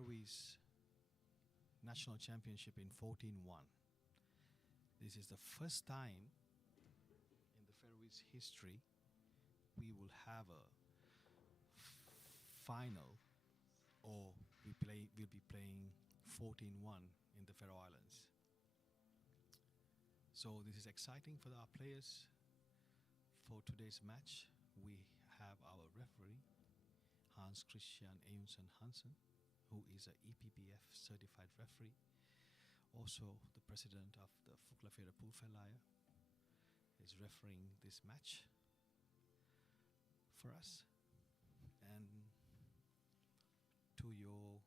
Faroese national championship in 14-1. This is the first time in the Faroese history we will have a final, or we'll be playing 14-1 in the Faroe Islands. So this is exciting for our players. For today's match, we have our referee, Hans Christian Eunsen Hansen, who is a EPPF certified referee, also the president of the Fuglafjörður Poolfélagið, is refereeing this match for us. And to your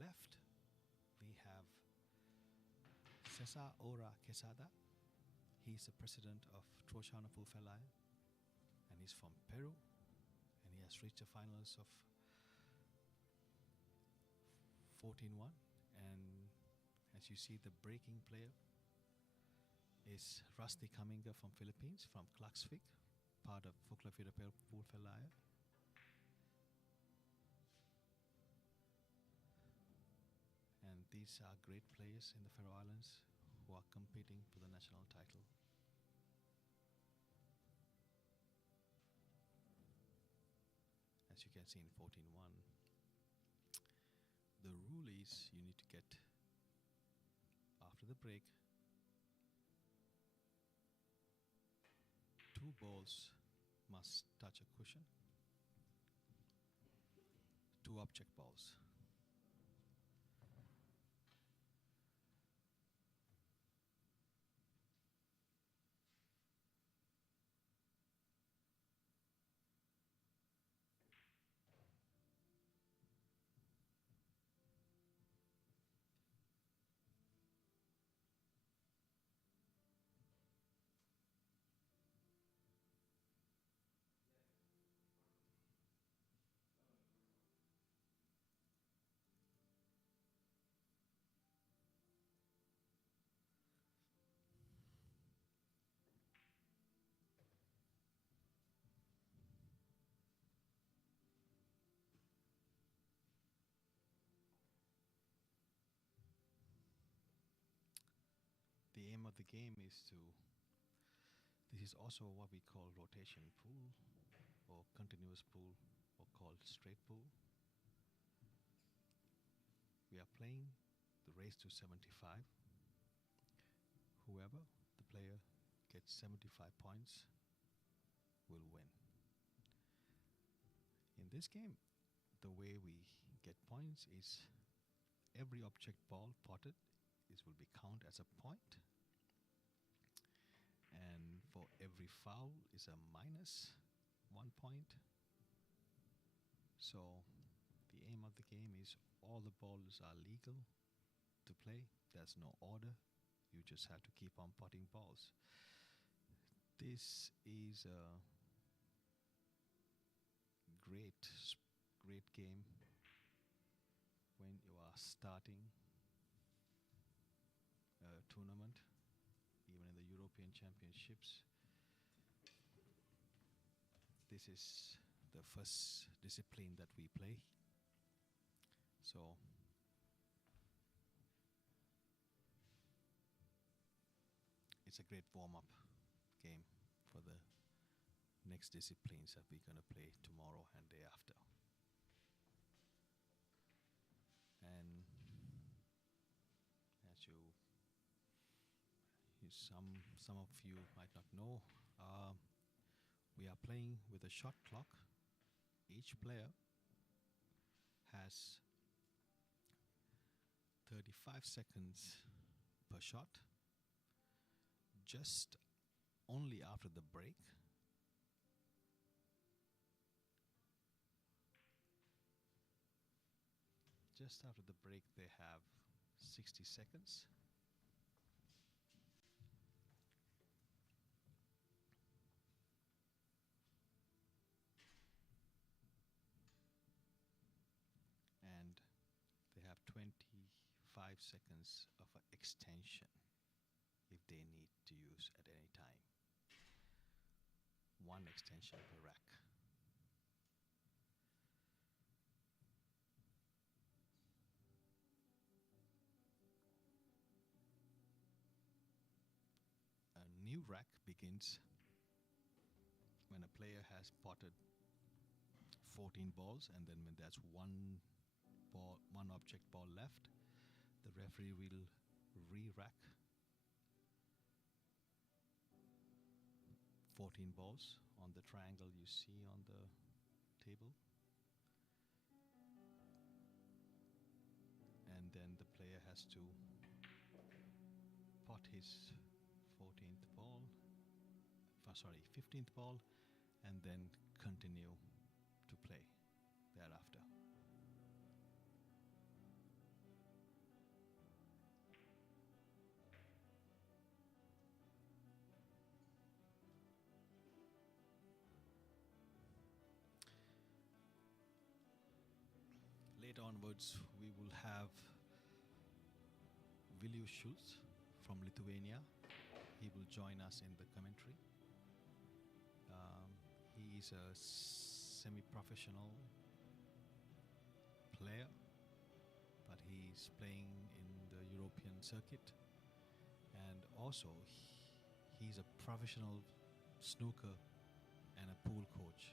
left, we have Cesar Ora Quezada. He's the president of Trollshättan Poolfélagið, and he's from Peru, and he has reached the finals of 14-1. And as you see, the breaking player is Rusty Camingue from Philippines, from Klaksvik, part of Fuglafjörður Poolfélagið. And these are great players in the Faroe Islands who are competing for the national title. As you can see in 14-1, the rule is you need to get, after the break, 2 balls must touch a cushion, 2 object balls. The aim of the game is to, this is also what we call rotation pool or continuous pool, or called Straightpool. We are playing the race to 75. Whoever the player gets 75 points will win. In this game, the way we get points is every object ball potted will be counted as a point, and for every foul is a -1 point. So the aim of the game is all the balls are legal to play. There's no order. You just have to keep on potting balls. This is a great game when you are starting tournament, even in the European Championships. This is the first discipline that we play. So it's a great warm-up game for the next disciplines that we're going to play tomorrow and day after. And as some of you might not know, we are playing with a shot clock. Each player has 35 seconds per shot. Just only after the break, they have 60 seconds. And they have 25 seconds of an extension if they need to use at any time. 1 extension per rack. begins when a player has potted 14 balls, and then when there's one object ball left, the referee will re-rack 14 balls on the triangle you see on the table, and then the player has to pot his 15th ball, and then continue to play thereafter. Later onwards, we will have Vilius Schulz from Lithuania. He will join us in the commentary. He is a semi-professional player, but he is playing in the European circuit, and also he's a professional snooker and a pool coach.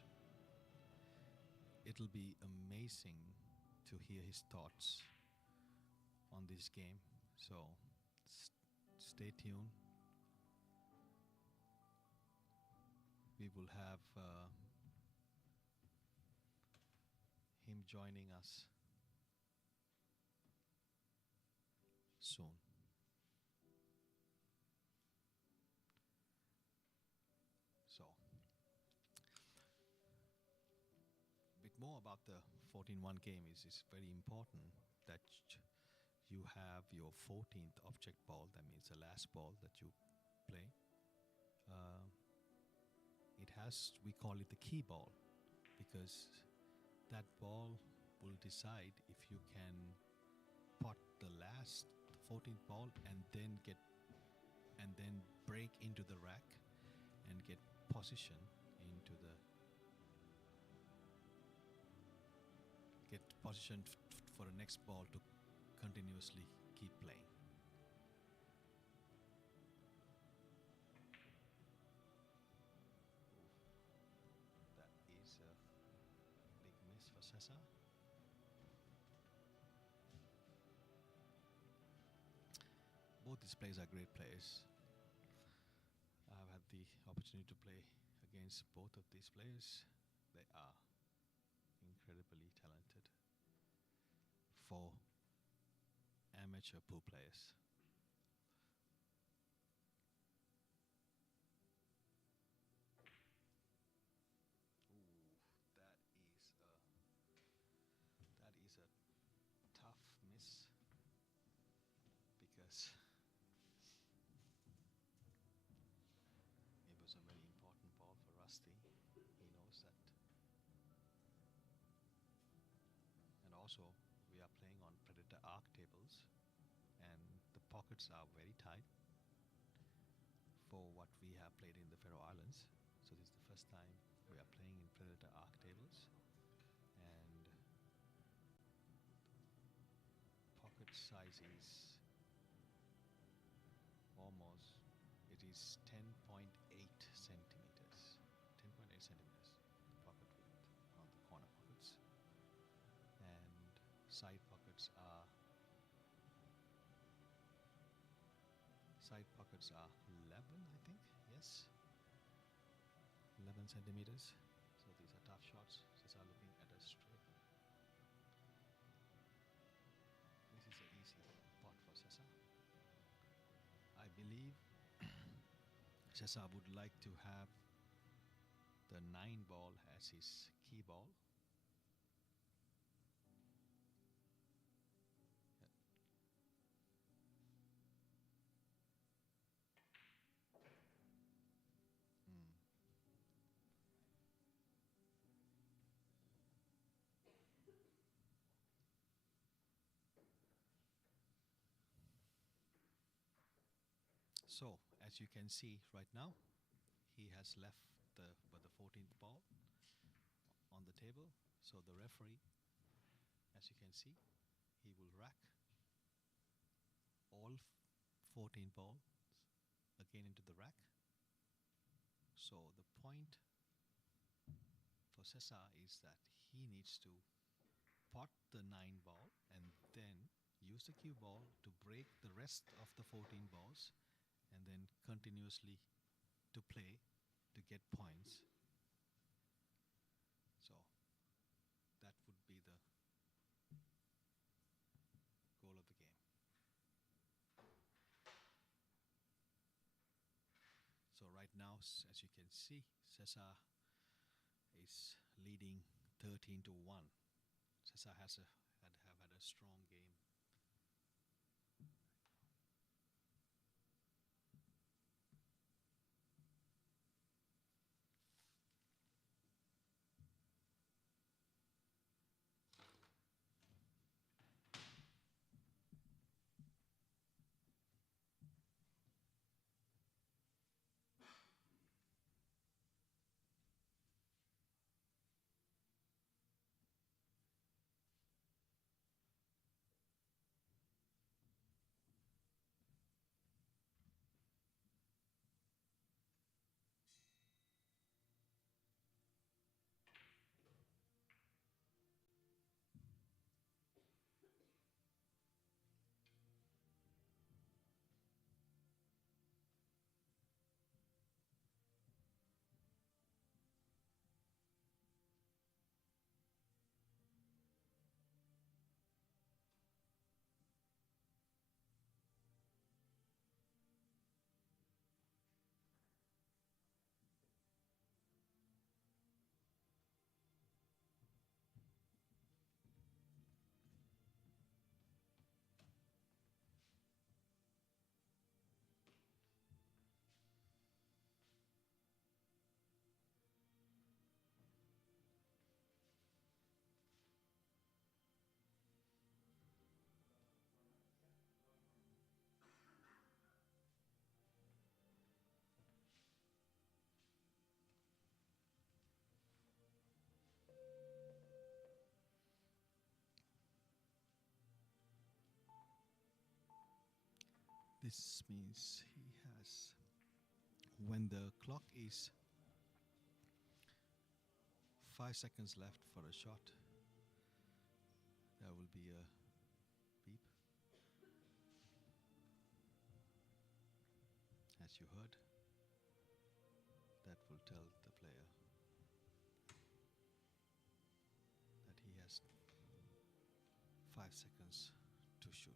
It'll be amazing to hear his thoughts on this game, so stay tuned. We will have him joining us soon. So, a bit more about the 14-1 game is very important that you have your 14th object ball, that means the last ball that you play. We call it the key ball, because that ball will decide if you can pot the 14th ball and then break into the rack and get position for the next ball to continuously keep playing. Cesar. Both these players are great players. I've had the opportunity to play against both of these players. They are incredibly talented for amateur pool players. It was a very important ball for Rusty. He knows that. And also, we are playing on Predator arc tables, and the pockets are very tight for what we have played in the Faroe Islands. So this is the first time we are playing in Predator arc tables, and pocket size is it is 10.8 centimeters. 10.8 centimeters pocket width on the corner pockets, and side pockets are 11, I think. Yes, 11 centimeters. So these are tough shots. Cesar looking at a straight. This is an easy pot for Cesar. I believe Cesar would like to have the 9 ball as his key ball. So, as you can see right now, he has left the 14th ball on the table. So the referee, as you can see, he will rack all 14 balls again into the rack, So the point for Cesar is that he needs to pot the 9 ball and then use the cue ball to break the rest of the 14 balls and then continuously to play to get points. So that would be the goal of the game. So right now, as you can see, Cesar is leading 13-1. Cesar have had a strong game. This means he has, when the clock is 5 seconds left for a shot, there will be a beep, as you heard. That will tell the player that he has 5 seconds to shoot.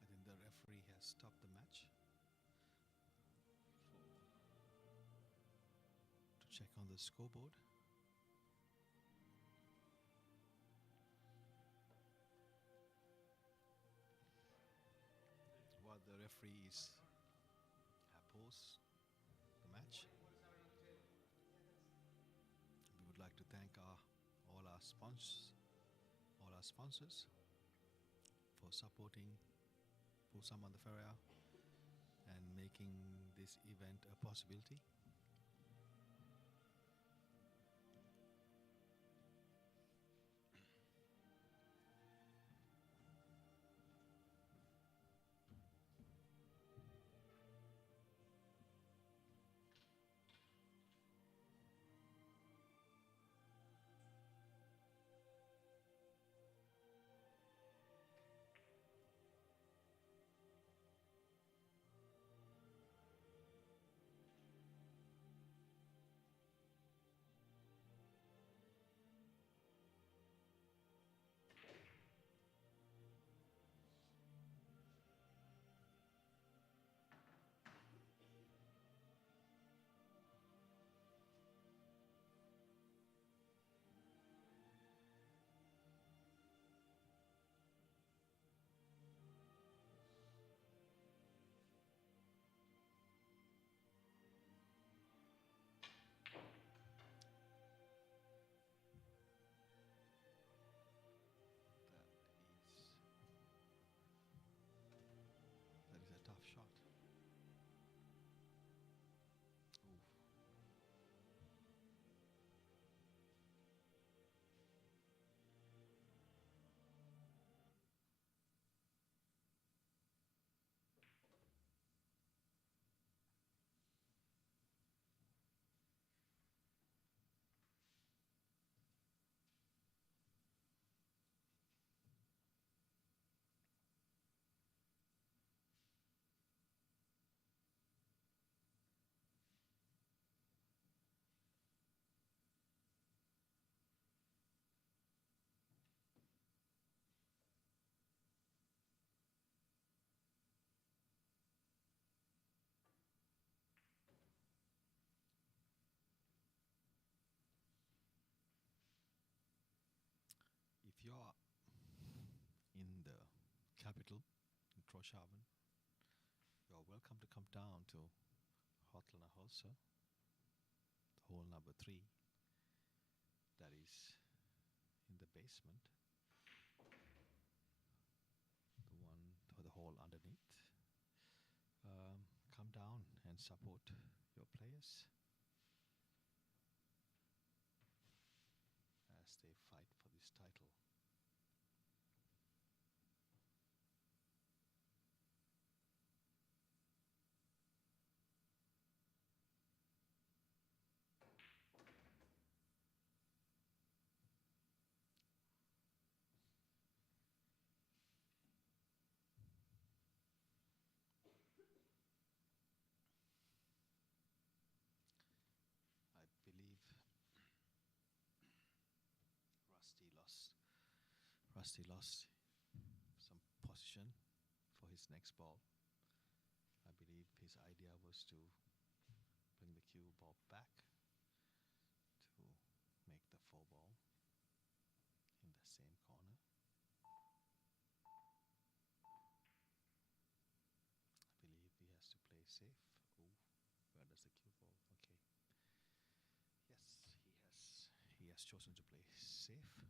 I think the referee has stopped the match to check on the scoreboard. While the referees have paused the match, we would like to thank all our sponsors for supporting Poolsamband Føroya and making this event a possibility. capital in Føroya. You are welcome to come down to Hotlana Holsa, hole number 3, that is in the basement, the one for the hole underneath. Come down and support your players as they fight for this title. I believe Rusty lost some position for his next ball. I believe his idea was to bring the cue ball back to make the 4 ball in the same corner. I believe he has to play safe. Ooh, where does the cue ball? Okay. Yes, he has chosen to play safe.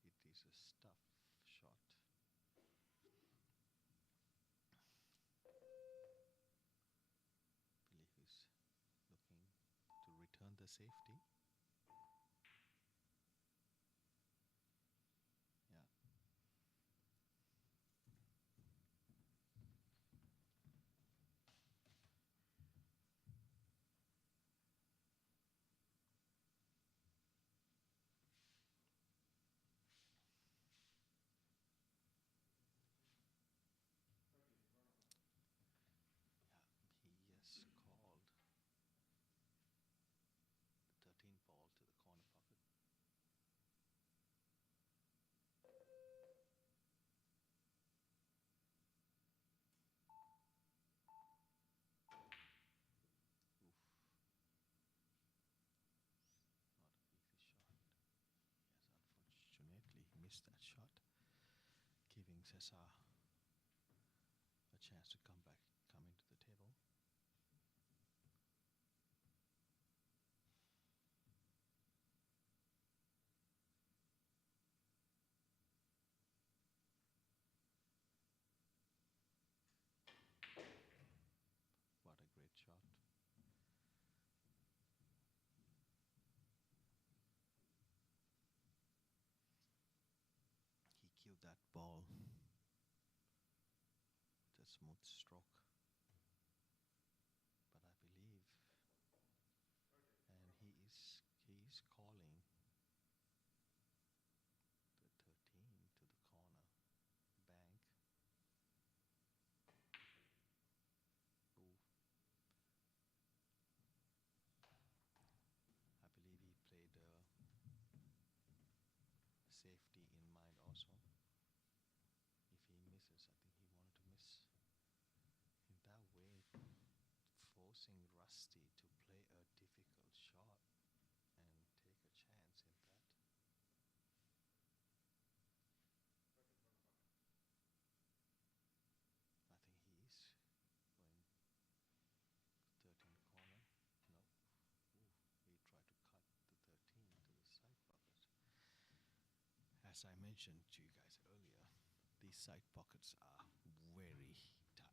It is a stuff shot. Believe he's looking to return the safety. Yeah. He has called the 13 ball to the corner pocket. Oof. Not an easy shot. Yes, unfortunately he missed that shot, giving Cesar a chance to come into the table. What a great shot. He killed that ball with a smooth stroke. But I believe, and he is calling the 13 to the corner bank. Ooh. I believe he played safety in mind also. If he misses, I think he wanted to miss. In that way, forcing Rusty to play a difficult shot and take a chance in that. I think he is going 13 corner. No. Ooh, he tried to cut the 13 to the side pocket. As I mentioned to you guys earlier, these side pockets are very tight.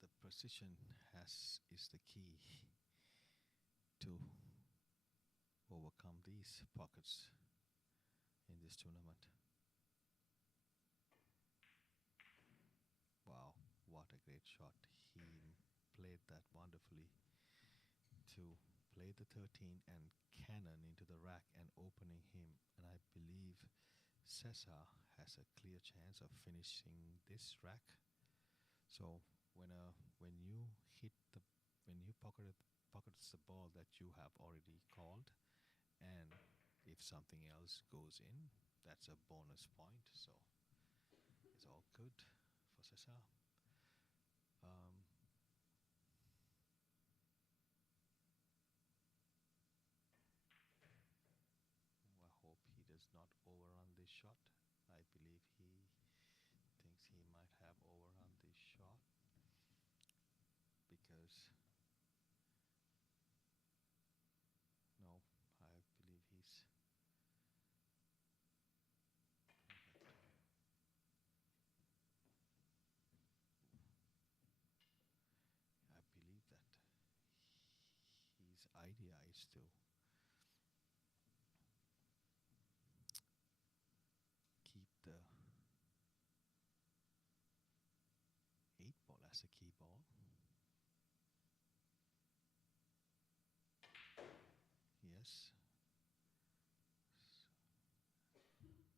The precision is the key to overcome these pockets in this tournament. Wow, what a great shot. He played that wonderfully to play the 13 and cannon into the rack and opening him. And I believe Cesar has a clear chance of finishing this rack. So when you pockets the ball that you have already called, and if something else goes in, that's a bonus point. So it's all good for Cesar. I hope he does not overrun this shot. I believe he thinks he might have overrun this shot because no, I believe he's I believe that his idea is to keep the 8 ball as a key ball. Yes.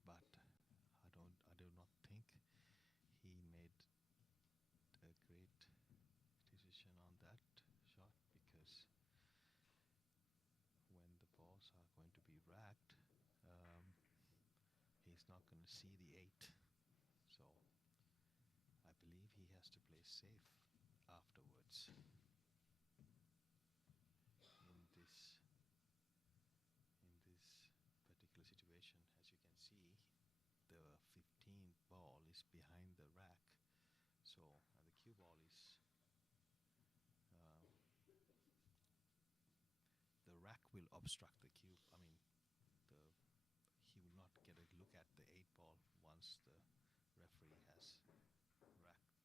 But I do not think he made a great decision on that shot, because when the balls are going to be racked, he's not going to see the 8. So I believe he has to play safe afterwards. In this particular situation, as you can see, the 15th ball is behind the rack, so and the cue ball is the rack will obstruct the cue. I mean, he will not get a look at the 8 ball once the referee has racked the tables.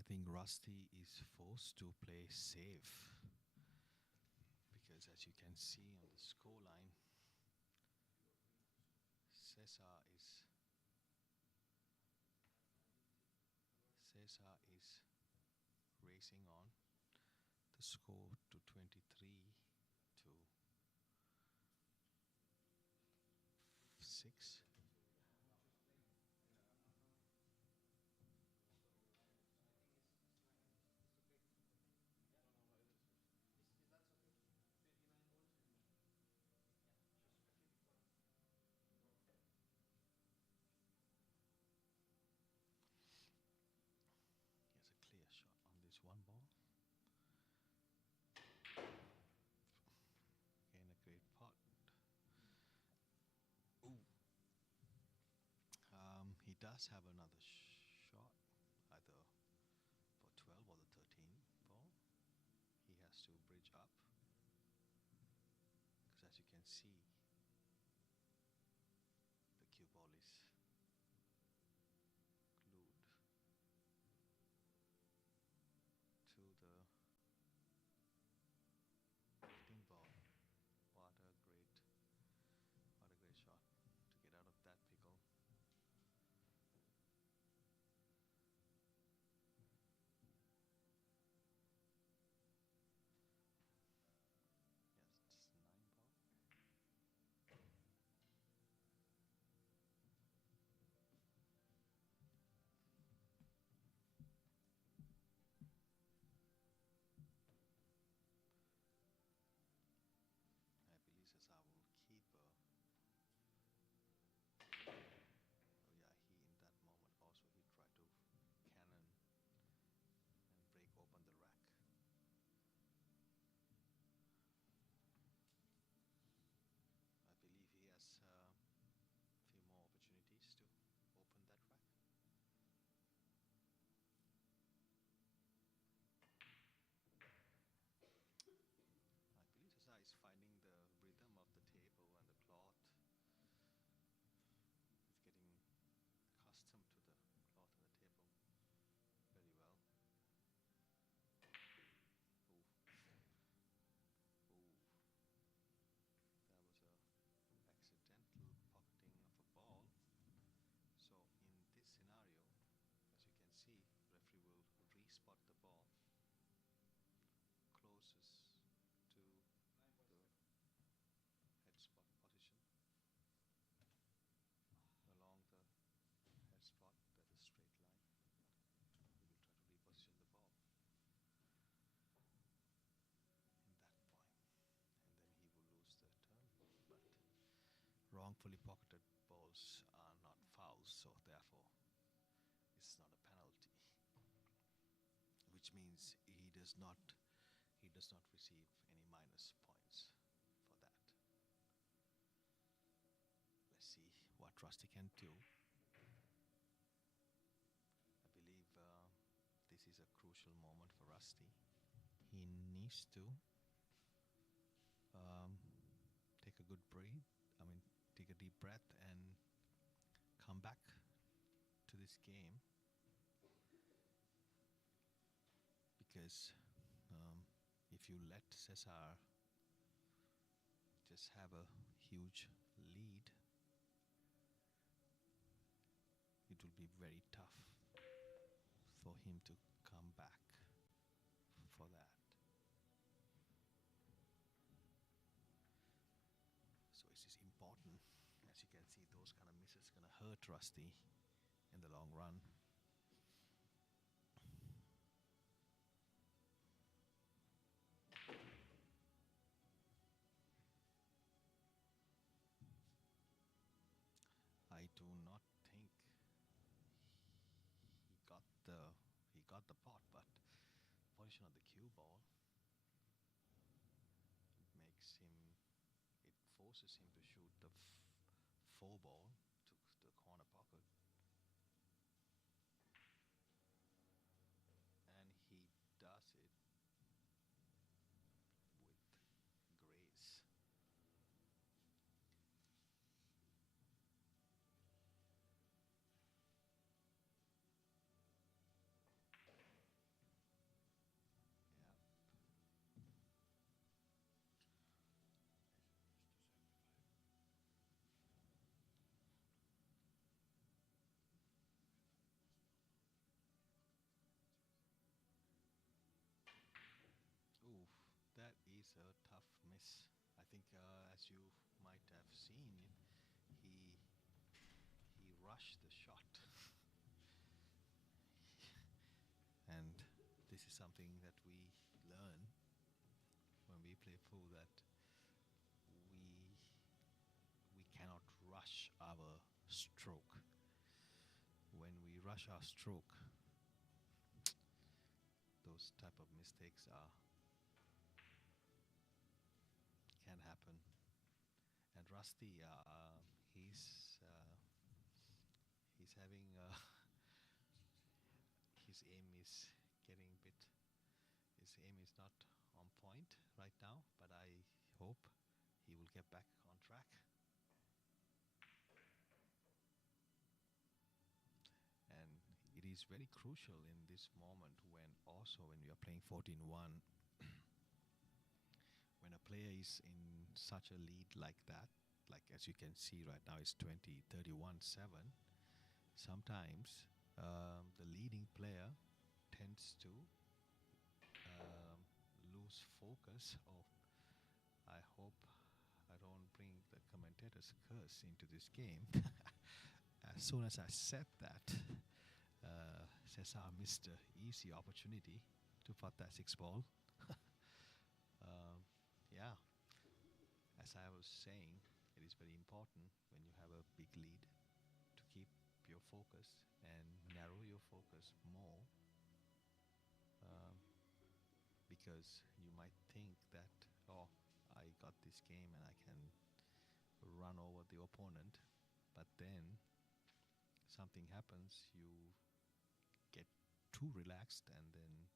I think Rusty is forced to play safe, because as you can see on the scoreline, Cesar is racing on the score to 23 to 6. He has a clear shot on this one ball. Again, a great putt. Ooh. He does have another shot, either for 12 or the 13 ball. He has to bridge up. see the cue ball is glued to the lifting ball. What a great shot to get out of that pickle. Yes, it's 9 ball. I believe Cesar will keep oh yeah, he in that moment also he tried to cannon and break open the rack. I believe he has few more opportunities to open that rack. I believe Cesar is finding the rhythm of the table and the cloth. He's getting accustomed to the cloth and the table very well. Ooh. Ooh. That was a accidental pocketing of a ball. So in this scenario, as you can see, referee will re-spot the ball closest to the head spot position. Along the head spot, there's a straight line. He will try to reposition the ball in that point, and then he will lose the turn. But wrongfully pocketed balls are not fouls, so therefore it's not a penalty, which means he does not receive any minus points for that. Let's see what Rusty can do. I believe this is a crucial moment for Rusty. He needs to take a good breath. Take a deep breath and come back to this game, because if you let Cesar just have a huge lead, it will be very tough for him to come back for that. So it is important. As you can see, those kind of misses gonna hurt Rusty in the long run. I do not think he got the pot, but position of the cue ball forces him to shoot the 4 ball to the corner pocket, and he does it with grace. Ooh, that is a tough miss. I think, as you might have seen, he rushed the shot, and this is something that we learn when we play pool, that we cannot rush our stroke. When we rush our stroke, those type of mistakes can happen. And Rusty, he's having his aim is not on point right now, but I hope he will get back on track. And it is very crucial in this moment when also when you are playing 14-1, when a player is in such a lead like that, like as you can see right now it's 31-7, sometimes the leading player tends to lose focus. Oh, I hope I don't bring the commentator's curse into this game. As soon as I said that, Cesar missed an easy opportunity to put that 6 ball. Yeah, as I was saying, it is very important when you have a big lead to keep your focus and narrow your focus more, because you might think that, oh, I got this game and I can run over the opponent, but then something happens, you get too relaxed and then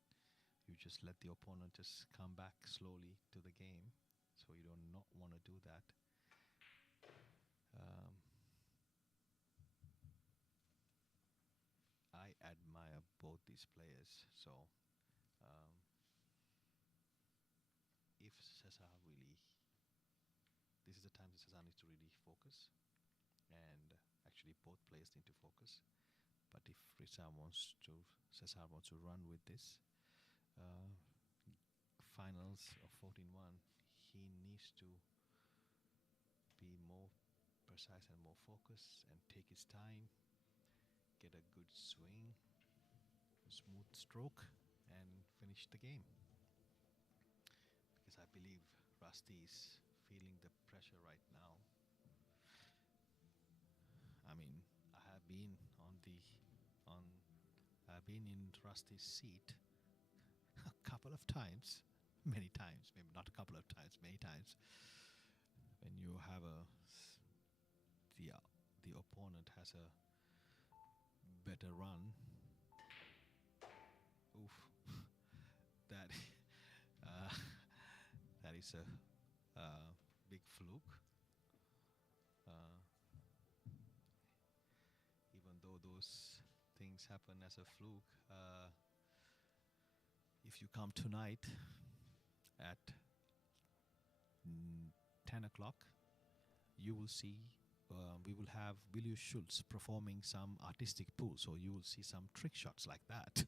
you just let the opponent just come back slowly to the game. So you do not want to do that. I admire both these players. So if Cesar really, this is the time that Cesar needs to really focus, and actually both players need to focus. But if Cesar wants to run with this finals of 14-1, he needs to be more precise and more focused and take his time, get a good swing, a smooth stroke, and finish the game. Because I believe Rusty is feeling the pressure right now. I mean, I've been in Rusty's seat a couple of times, many times, maybe not a couple of times, many times. When you have the opponent has a better run, oof, that that is a big fluke. Even though those things happen as a fluke, if you come tonight at 10 o'clock, you will see we will have Willius Schultz performing some artistic pool. So you will see some trick shots like that,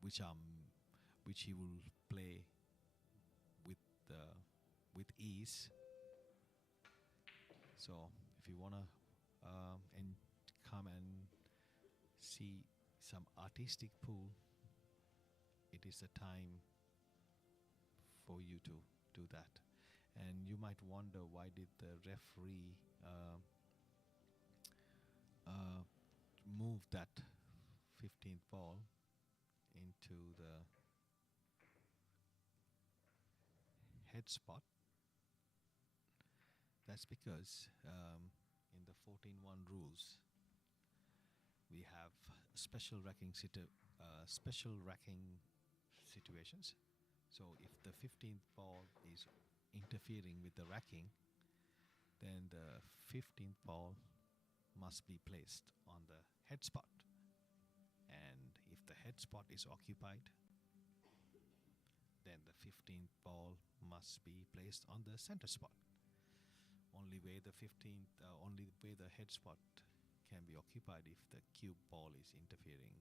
which he will play with ease. So if you wanna and come and see some artistic pool, it is the time for you to do that. And you might wonder, why did the referee move that 15th ball into the head spot? That's because in the 14-1 rules, we have special racking situations. So if the 15th ball is interfering with the racking, then the 15th ball must be placed on the head spot. And if the head spot is occupied, then the 15th ball must be placed on the center spot. Only way the head spot can be occupied if the cube ball is interfering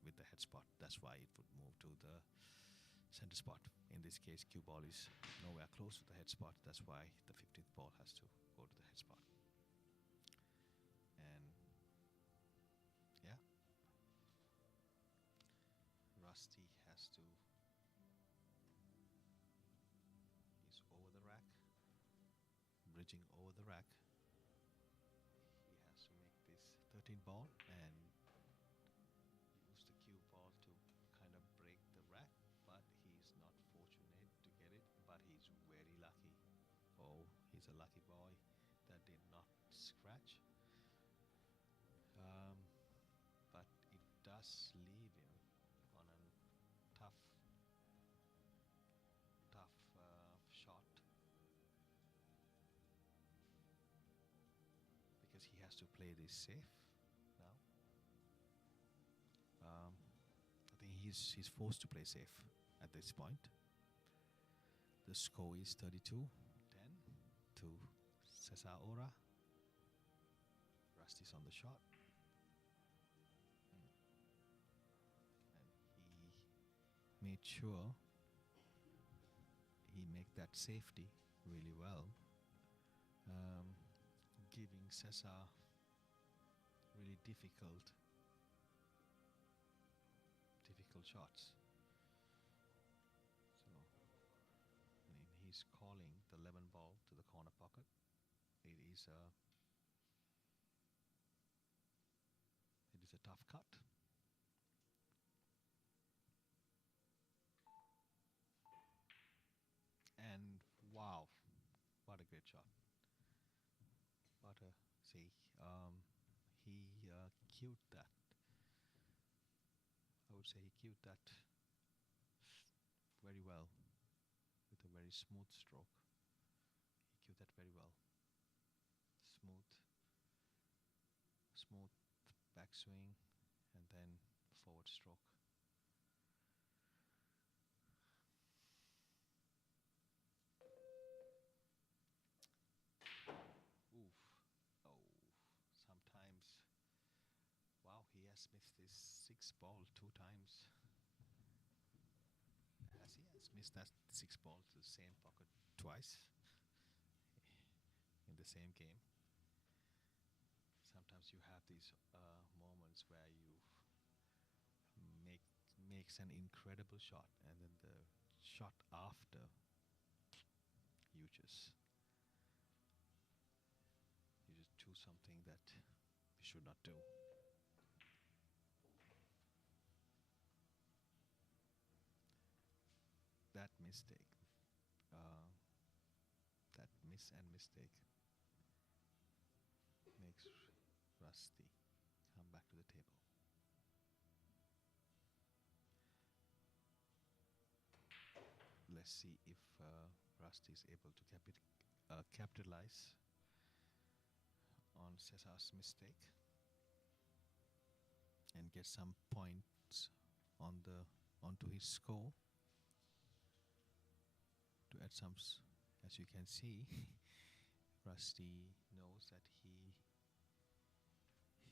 with the head spot. That's why it would move to the center spot. In this case, cue ball is nowhere close to the head spot. That's why the 15th ball has to go to the head spot. And yeah, Rusty he's over the rack, bridging over the rack. He has to make this 13 ball and use the cue ball to kind of break the rack, but he's not fortunate to get it, but he's very lucky. Oh, he's a lucky boy that did not scratch. But it does leave him on a tough shot to play this safe now. I think he's forced to play safe at this point. The score is 32-10 to Cesar Hora. Rusty's on the shot. And he made sure he make that safety really well, giving Cesar really difficult shots. So, he's calling the lemon ball to the corner pocket. It is a tough cut. And wow, what a great shot! What a see, he cued that. I would say he cued that very well with a very smooth stroke. He cued that very well. Smooth backswing and then forward stroke. Oof. Oh, sometimes. Wow, he has missed his 6 ball 2 times. As he has missed that 6 ball to the same pocket twice in the same game. Sometimes you have these moments where you makes an incredible shot, and then the shot after you just do something that you should not do. That mistake, that miss and mistake makes Rusty come back to the table. Let's see if Rusty is able to capitalize on Cesar's mistake and get some points onto his score. To add some, as you can see, Rusty knows that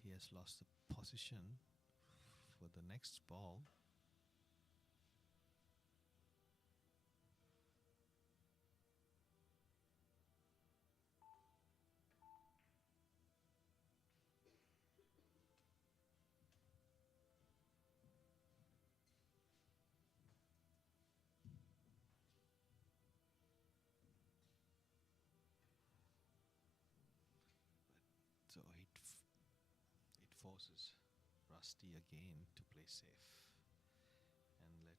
he has lost the position for the next ball. So it forces Rusty again to play safe and let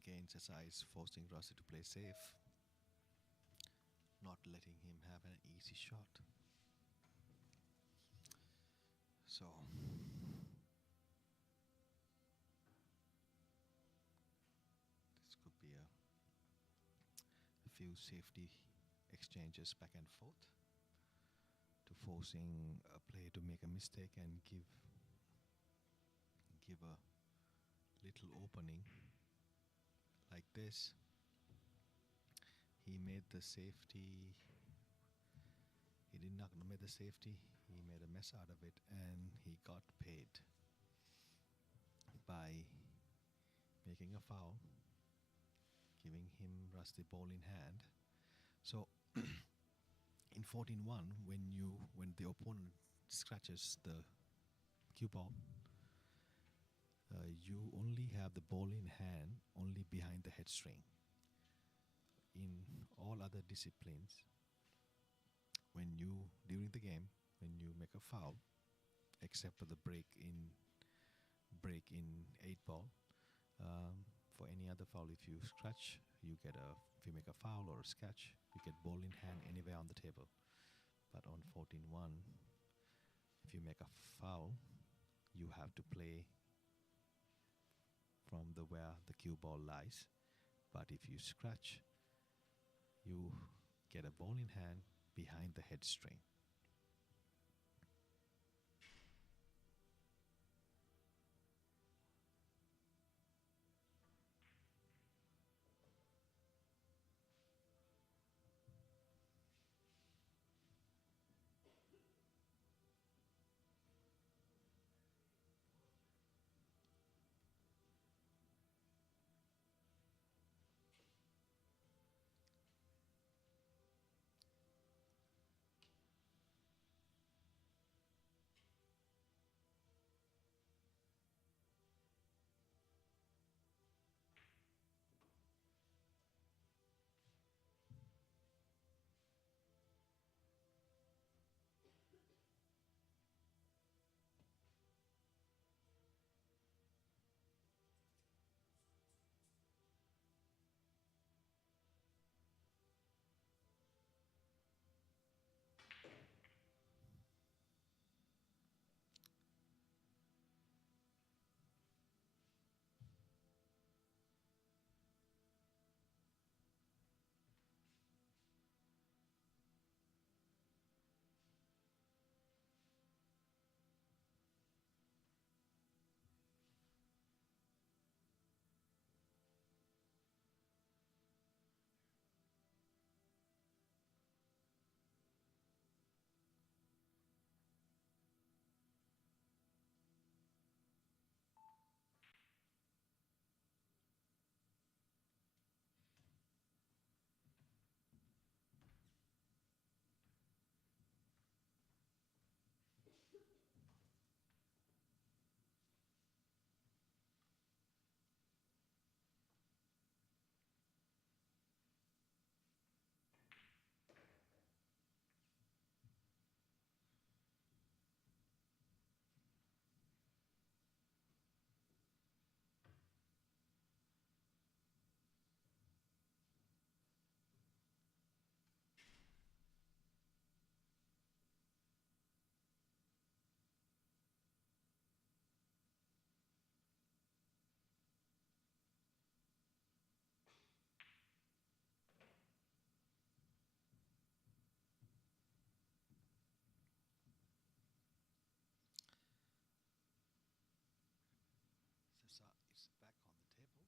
again Cesar is forcing Rusty to play safe, not letting him have an easy shot. So this could be a few safety exchanges back and forth to forcing a player to make a mistake and give a little opening like this. made the safety. He did not make the safety. He made a mess out of it, and he got paid by making a foul, giving him rusty ball in hand. So in 14-1, when the opponent scratches the cue ball, you only have the ball in hand only behind the head string. In all other disciplines, during the game, when you make a foul, except for the break in 8 ball, for any other foul, if you scratch, if you make a foul or a scratch, you get ball in hand anywhere on the table. But on 14-1, if you make a foul, you have to play from where the cue ball lies. But if you scratch, you get a ball in hand behind the head string. Cesar is back on the table.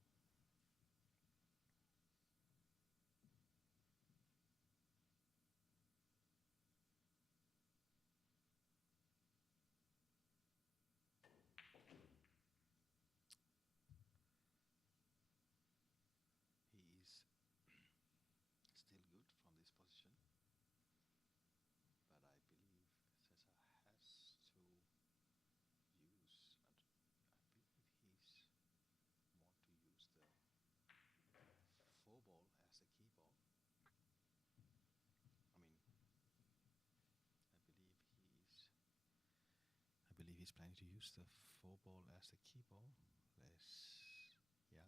He is still good from this position, but I believe Cesar has to use, I believe he's want to use the 4 ball as the key ball. I believe he's planning to use the 4 ball as the key ball. Yeah.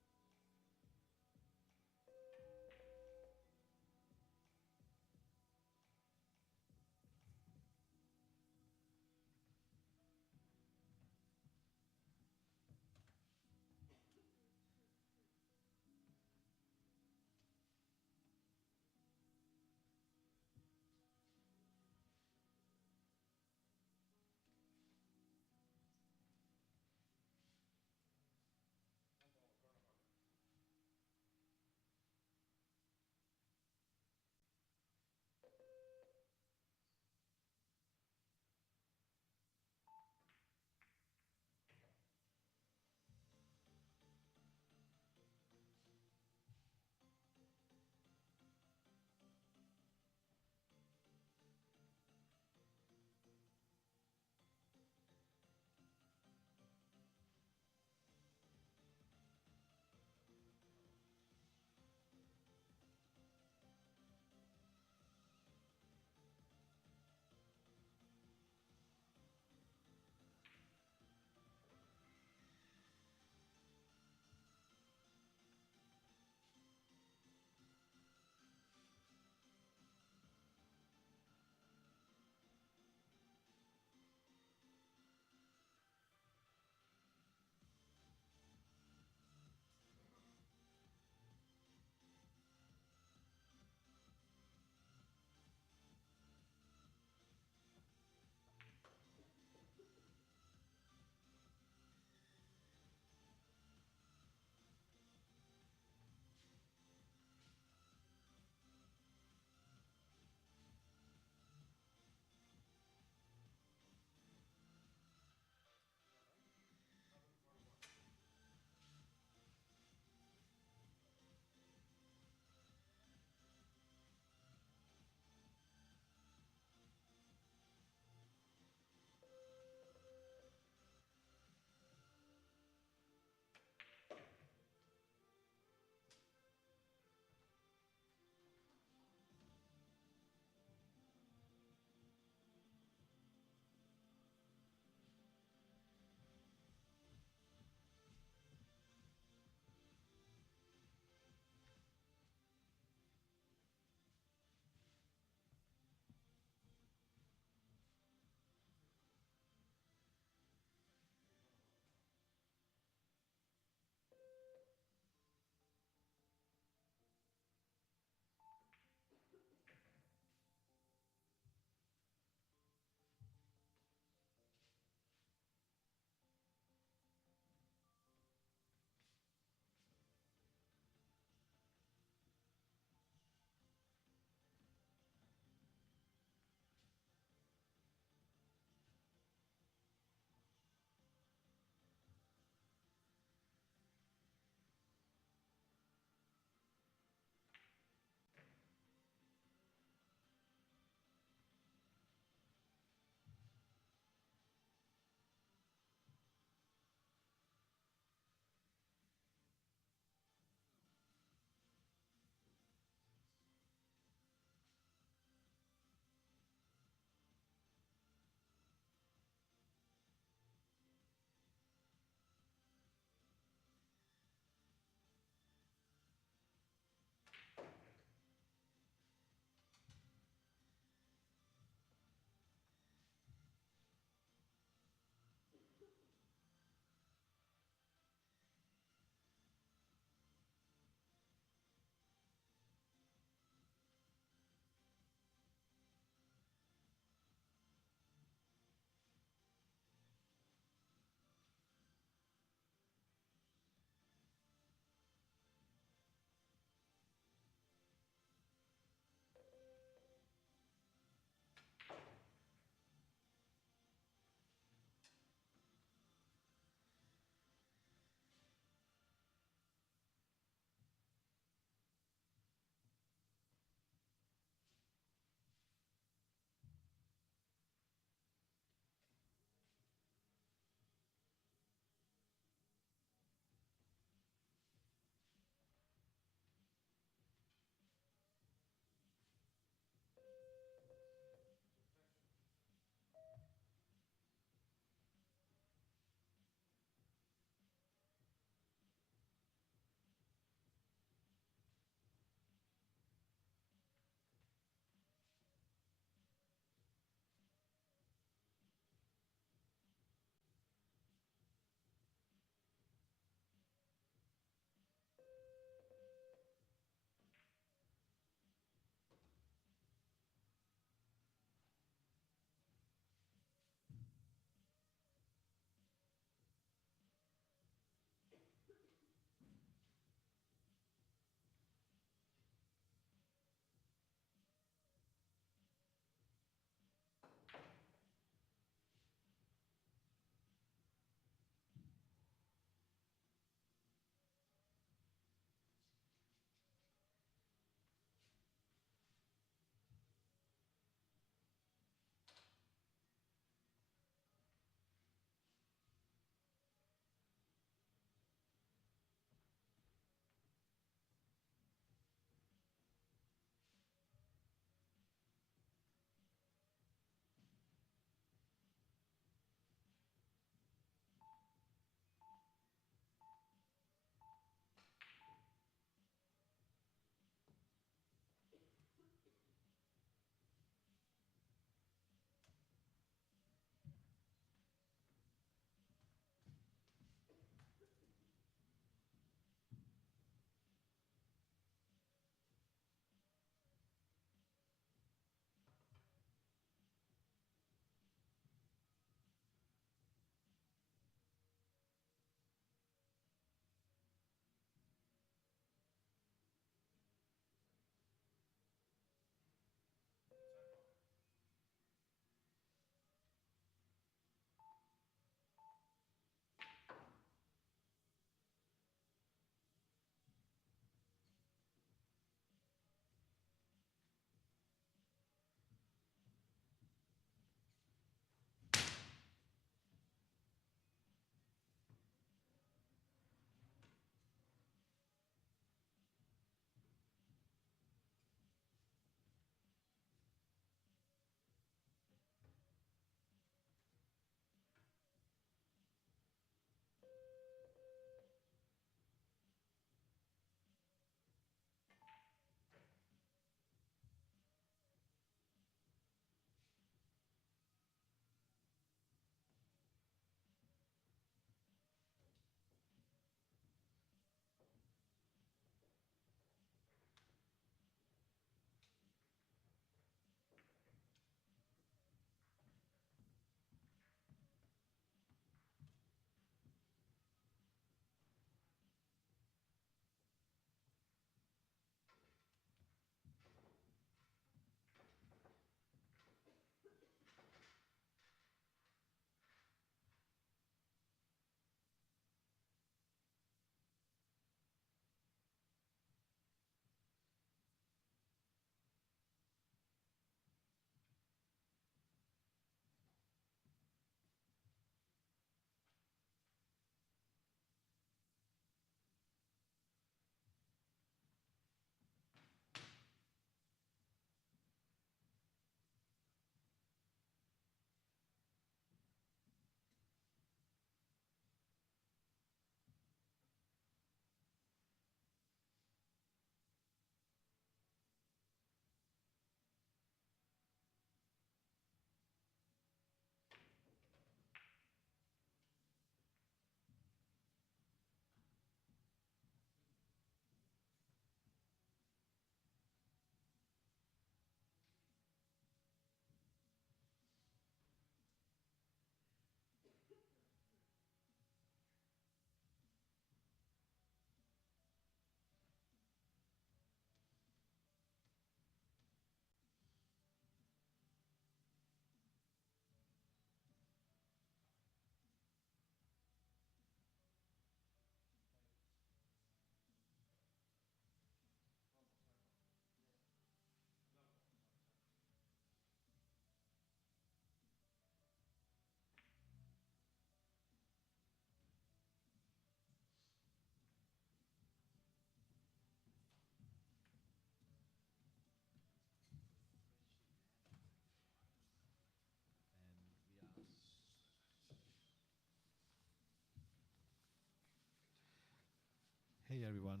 Hey everyone.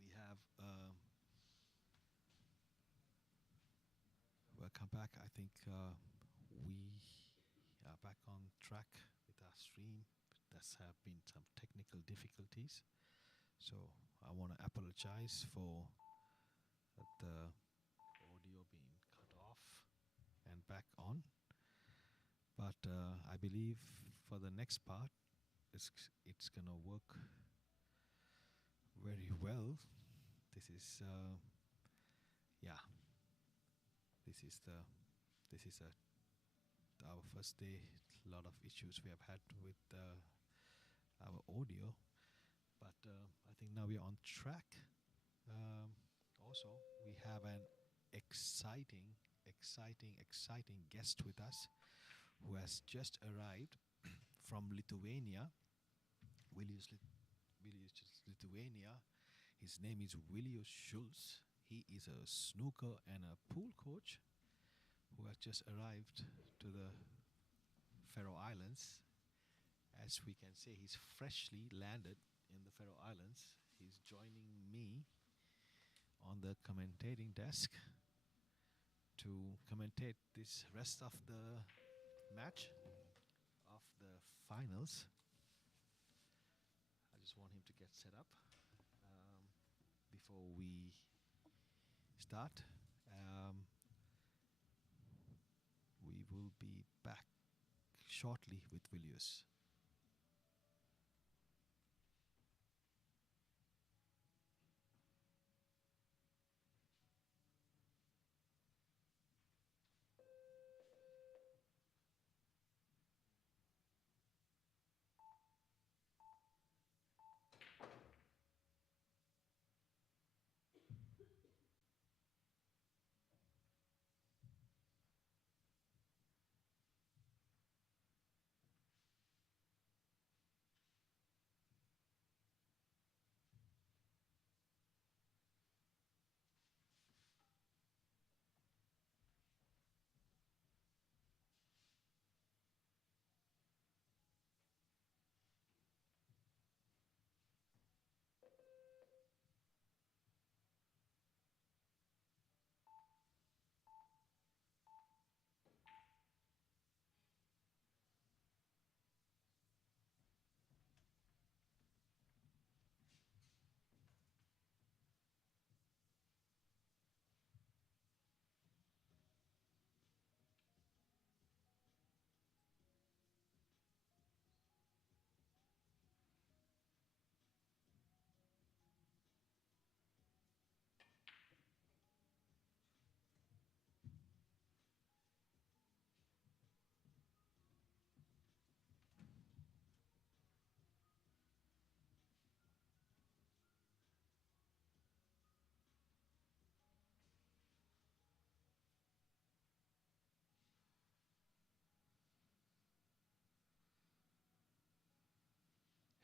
We have welcome back. I think we are back on track with our stream. There's have been some technical difficulties, so I want to apologize for the audio being cut off and back on. But I believe for the next part, it's gonna work very well. This is yeah. This is our first day. A lot of issues we have had with our audio, but I think now we are on track. Also, we have an exciting guest with us who has just arrived from Lithuania. Lithuania. His name is Vilius Schulz. He is a snooker and a pool coach who has just arrived to the Faroe Islands. As we can say, he's freshly landed in the Faroe Islands. He's joining me on the commentating desk to commentate this rest of the match of the finals. I just want him to get set up before we start. We will be back shortly with Vilius.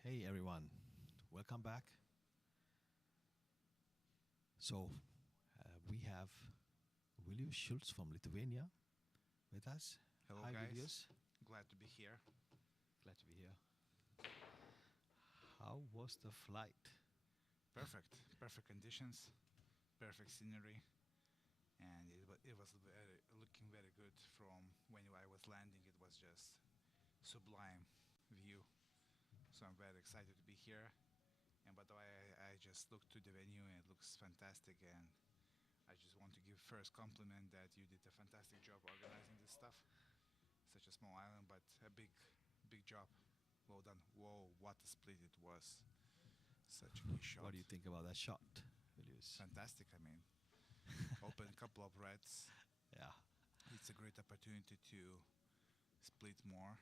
Hey everyone, welcome back. So we have Vilius Schulz from Lithuania with us. Hello, Hi, guys. Vilius. Glad to be here. Glad to be here. How was the flight? Perfect. Perfect conditions, perfect scenery, and it was looking very good from when I was landing. It was just sublime view. So I'm very excited to be here. And by the way, I just looked to the venue and it looks fantastic. And I just want to give first compliment that you did a fantastic job organizing this stuff. Such a small island, but a big job. Well done. Whoa, what a split it was. Such a good shot. What do you think about that shot, Vilius? Fantastic, I mean. Open a couple of reds. Yeah. It's a great opportunity to split more.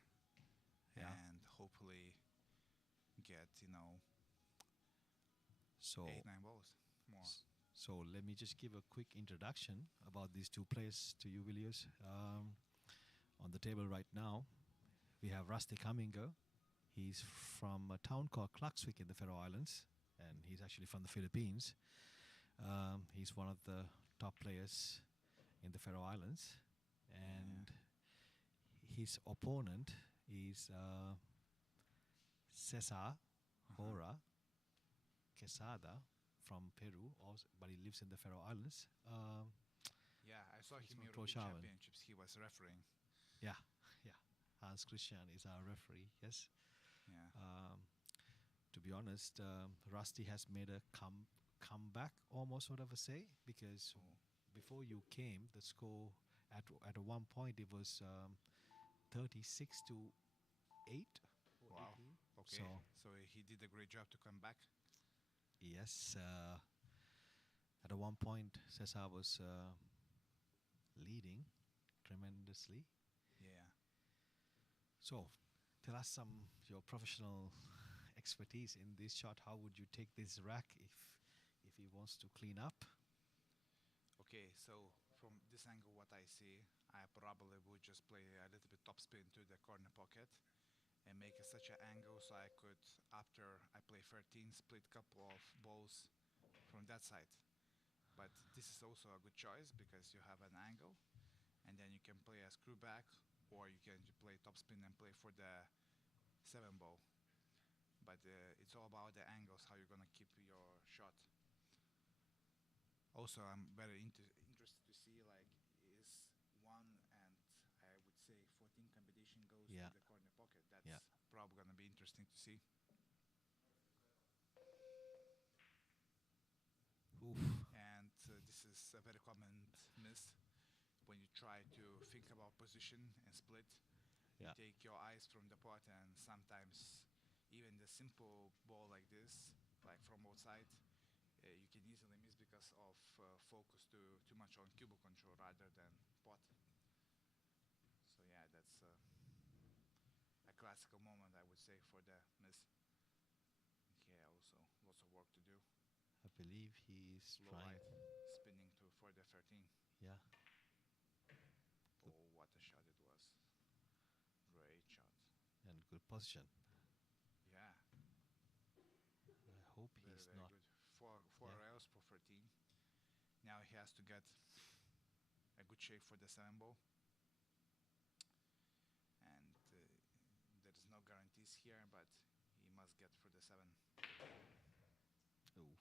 Yeah. And hopefully get, So 8-9 balls more. So let me just give a quick introduction about these two players to you, Vilius. On the table right now, we have Rusty Camingue. He's from a town called Klaksvik in the Faroe Islands, and he's actually from the Philippines. He's one of the top players in the Faroe Islands, and his opponent is Cesar, Hora. Quezada from Peru, also, but he lives in the Faroe Islands. Yeah, I saw He's him from in European Poolsamband. Championships. He was refereeing. Yeah, yeah. Hans Christian is our referee. Yes. Yeah. To be honest, Rusty has made a comeback, almost whatever say, because Oh, before you came, the score at one point it was 36-8 or wow. 18. Okay. So So he did a great job to come back. yes, at one point Cesar was leading tremendously. Yeah. So tell us some your professional expertise in this shot. How would you take this rack if he wants to clean up? Okay, so from this angle, what I see, I probably would just play a little bit topspin to the corner pocket and make such an angle so I could, after I play 13, split couple of balls from that side. But this is also a good choice because you have an angle, and then you can play a screw back, or you can play topspin and play for the 7 ball. But it's all about the angles, how you're gonna keep your shot. Also, I'm very interested to see like is 1 and I would say 14 combination goes Yeah. to the corner pocket. That's Yeah. probably gonna be interesting to see. Oof. And this is a very common miss when you try to think about position and split. Yeah. You take your eyes from the pot, and sometimes even the simple ball like this, like from outside, you can easily miss because of focus too much on cube control rather than pot. So yeah, that's a classical moment I would say for the miss. Yeah, also lots of work to do. I believe he's Low trying. right, spinning to for the 13. Yeah. Oh, what a shot it was! Great shot. And good position. Yeah, I hope very he's very not. good. Four Yeah. rails for 13. Now he has to get a good shape for the 7 ball, and there is no guarantees here, but he must get for the 7 Oof.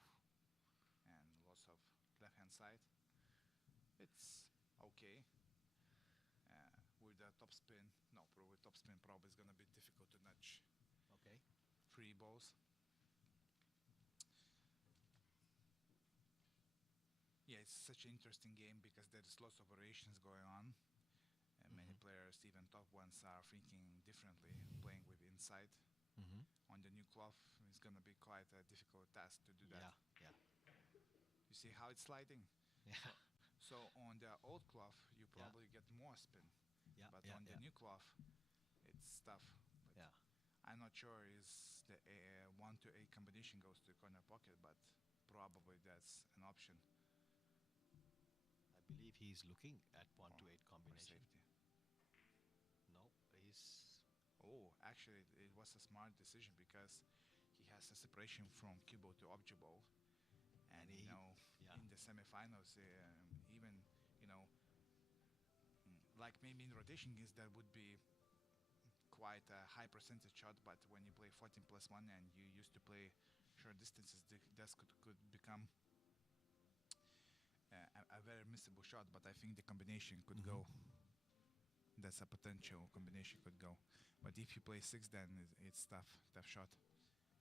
and lots of left hand side. It's okay. With the top spin, no, with top spin probably it's gonna be difficult to nudge Okay. 3 balls. Yeah, it's such an interesting game because there's lots of variations going on, and many Mhm. players, even top ones, are thinking differently, playing with inside. Mm-hmm. On the new cloth, it's gonna be quite a difficult task to do that. Yeah. Yeah. You see how it's sliding? Yeah. So on the old cloth, you Yeah. probably get more spin, Yeah. but Yeah. on the Yeah. new cloth, it's tough. But Yeah. I'm not sure is the 1 to 8 combination goes to corner pocket, but probably that's an option I believe he's looking at 1 to 8 for combination. safety. No, he's. Oh, actually, it was a smart decision because he has a separation from cue ball to object ball, and And he- yeah. in the semifinals, even like maybe in rotation games that would be quite a high percentage shot, but when you play 14+1 and you used to play short distances, that could become a very missable shot. But I think the combination could Mhm. go. That's a potential combination could go. But if you play 6, then it's tough shot.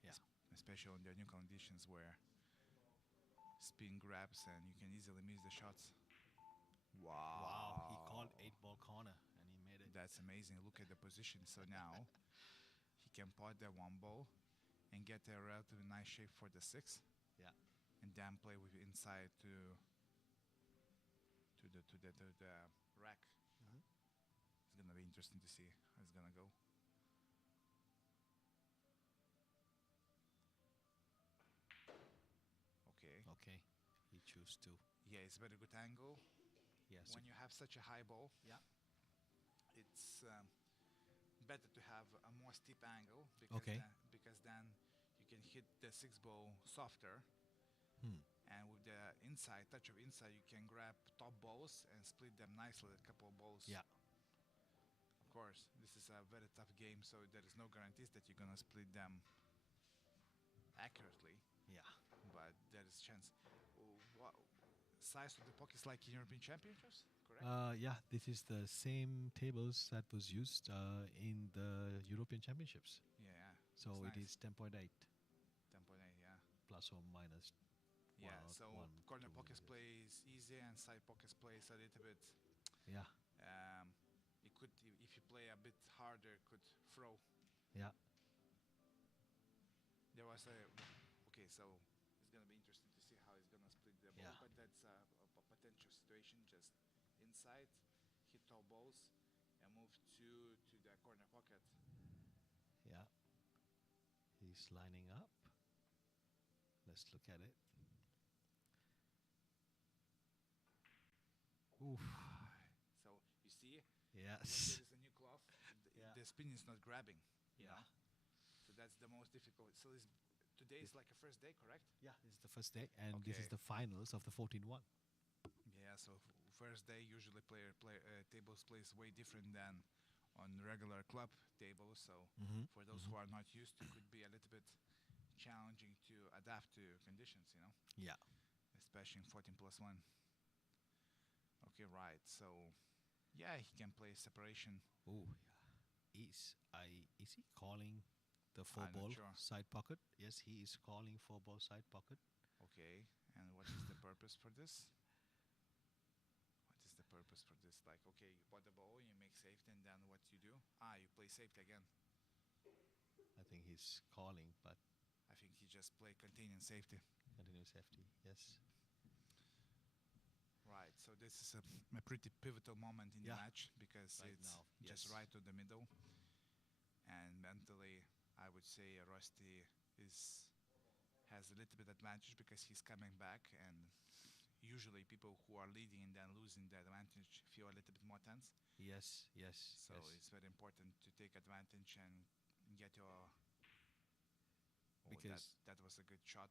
Yeah. Especially on the new conditions where spin grabs and you can easily miss the shots. Wow. He called 8 ball corner and he made it. That's amazing. Look at the position. So now he can pot the 1 ball and get a relatively nice shape for the 6. Yeah. And then play with inside to the rack. Mhm. It's gonna be interesting to see how it's gonna go. Okay. Okay. He chose to. Yeah, it's very good angle. Yes. When you have such a high ball, Yeah. it's better to have a more steep angle because Okay. because then you can hit the 6 ball softer, Hmm. and with the inside touch of inside, you can grab top balls and split them nicely. A couple of balls. Yeah. Of course, this is a very tough game, so there is no guarantees that you're gonna split them accurately. Yeah. but there is chance. What size of the pockets like in European Championships? Correct. Yeah, this is the same tables that was used in the European Championships. Yeah, So it's it nice. is 10.8 10.8. Yeah. plus or minus Yeah. one, So one, corner 2 pockets millimeters. play is easy, and side pockets play is a little bit. Yeah, It could, if you play a bit harder, could throw. yeah, There was a okay, so it's gonna be interesting to see how he's gonna split the ball, yeah, but that's a potential situation. Just inside, hit all balls, and move to the corner pocket. yeah. He's lining up. Let's look at it. Oof. So you see, when Yes. there is a new cloth, Yeah. the spin is not grabbing. You Yeah. know? So that's the most difficult. So today is like a first day, correct? Yeah, this is the first day, and this is Okay. the finals of the 14-1. Yeah. So first day usually tables plays way different than on regular club tables. So Mm-hmm. for those who are not used to, could be a little bit challenging to adapt to conditions. Yeah. Especially in 14+1. Okay, right. So yeah, he can play separation. Oh, is he calling the four I'm not ball sure. side pocket? Yes, he is calling four ball side pocket. Okay, and what is the purpose for this? What is the purpose for this? Like, okay, you put the ball, you make safety, and then what you do? You play safety again. I think he's calling, but I think he just play containing safety. continue safety. Yes. Right. So this is a pretty pivotal moment in the Yeah. match because Right it's now, just yes. right to the middle, and mentally, I would say Rusty has a little bit advantage because he's coming back, and usually people who are leading and then losing the advantage feel a little bit more tense. Yes. Yes. So yes. it's very important to take advantage and get your. Because that was a good shot.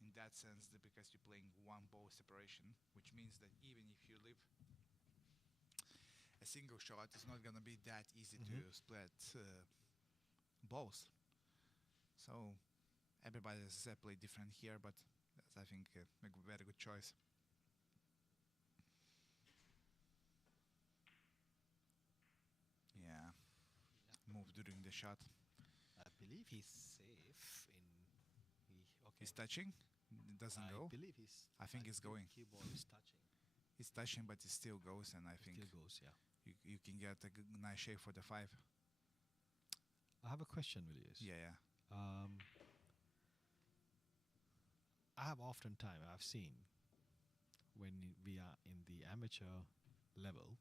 In that sense, because you're playing one ball separation, which means that even if you leave a single shot, it's not gonna be that easy to split balls. So everybody, as I said, play different here, but that's, I think, a very good choice. Yeah, move during the shot. I believe he's safe in. Okay. He's touching. It doesn't I go. believe he's. I think it's going. Key ball is touching. He's touching, but it still goes, and I It think still goes. Yeah. you can get a nice shape for the 5. I have a question, Willius. Yeah. I have I've seen when we are in the amateur level,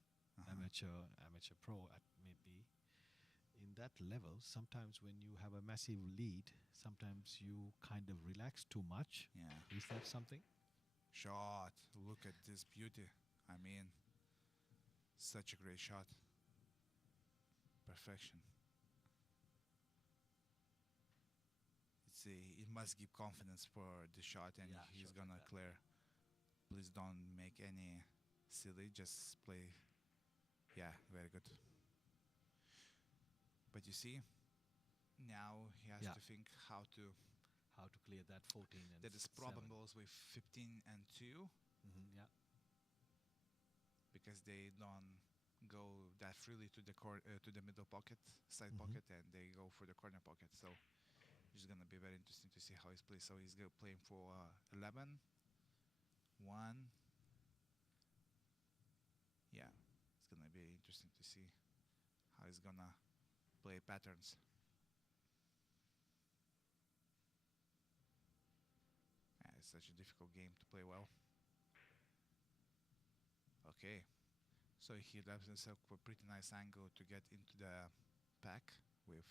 amateur pro at maybe in that level, sometimes when you have a massive lead, sometimes you kind of relax too much. Yeah. Is that something? Shot. Look at this beauty. I mean, such a great shot. Perfection. It must give confidence for the shot, and Yeah, he's shot gonna like that. clear. Please don't make any silly. Just play. Yeah, very good. But you see, now he has Yeah. to think how to. How to clear that 14 and There is 7. problem balls with 15 and 2 Yeah. because they don't go that freely to the middle pocket, side Mhm. pocket, and they go for the corner pocket. So it's gonna be very interesting to see how he's playing. So he's playing for 11, 1. Yeah, it's gonna be interesting to see how he's gonna play patterns. Yeah, it's such a difficult game to play well. Okay, so he left himself a pretty nice angle to get into the pack with,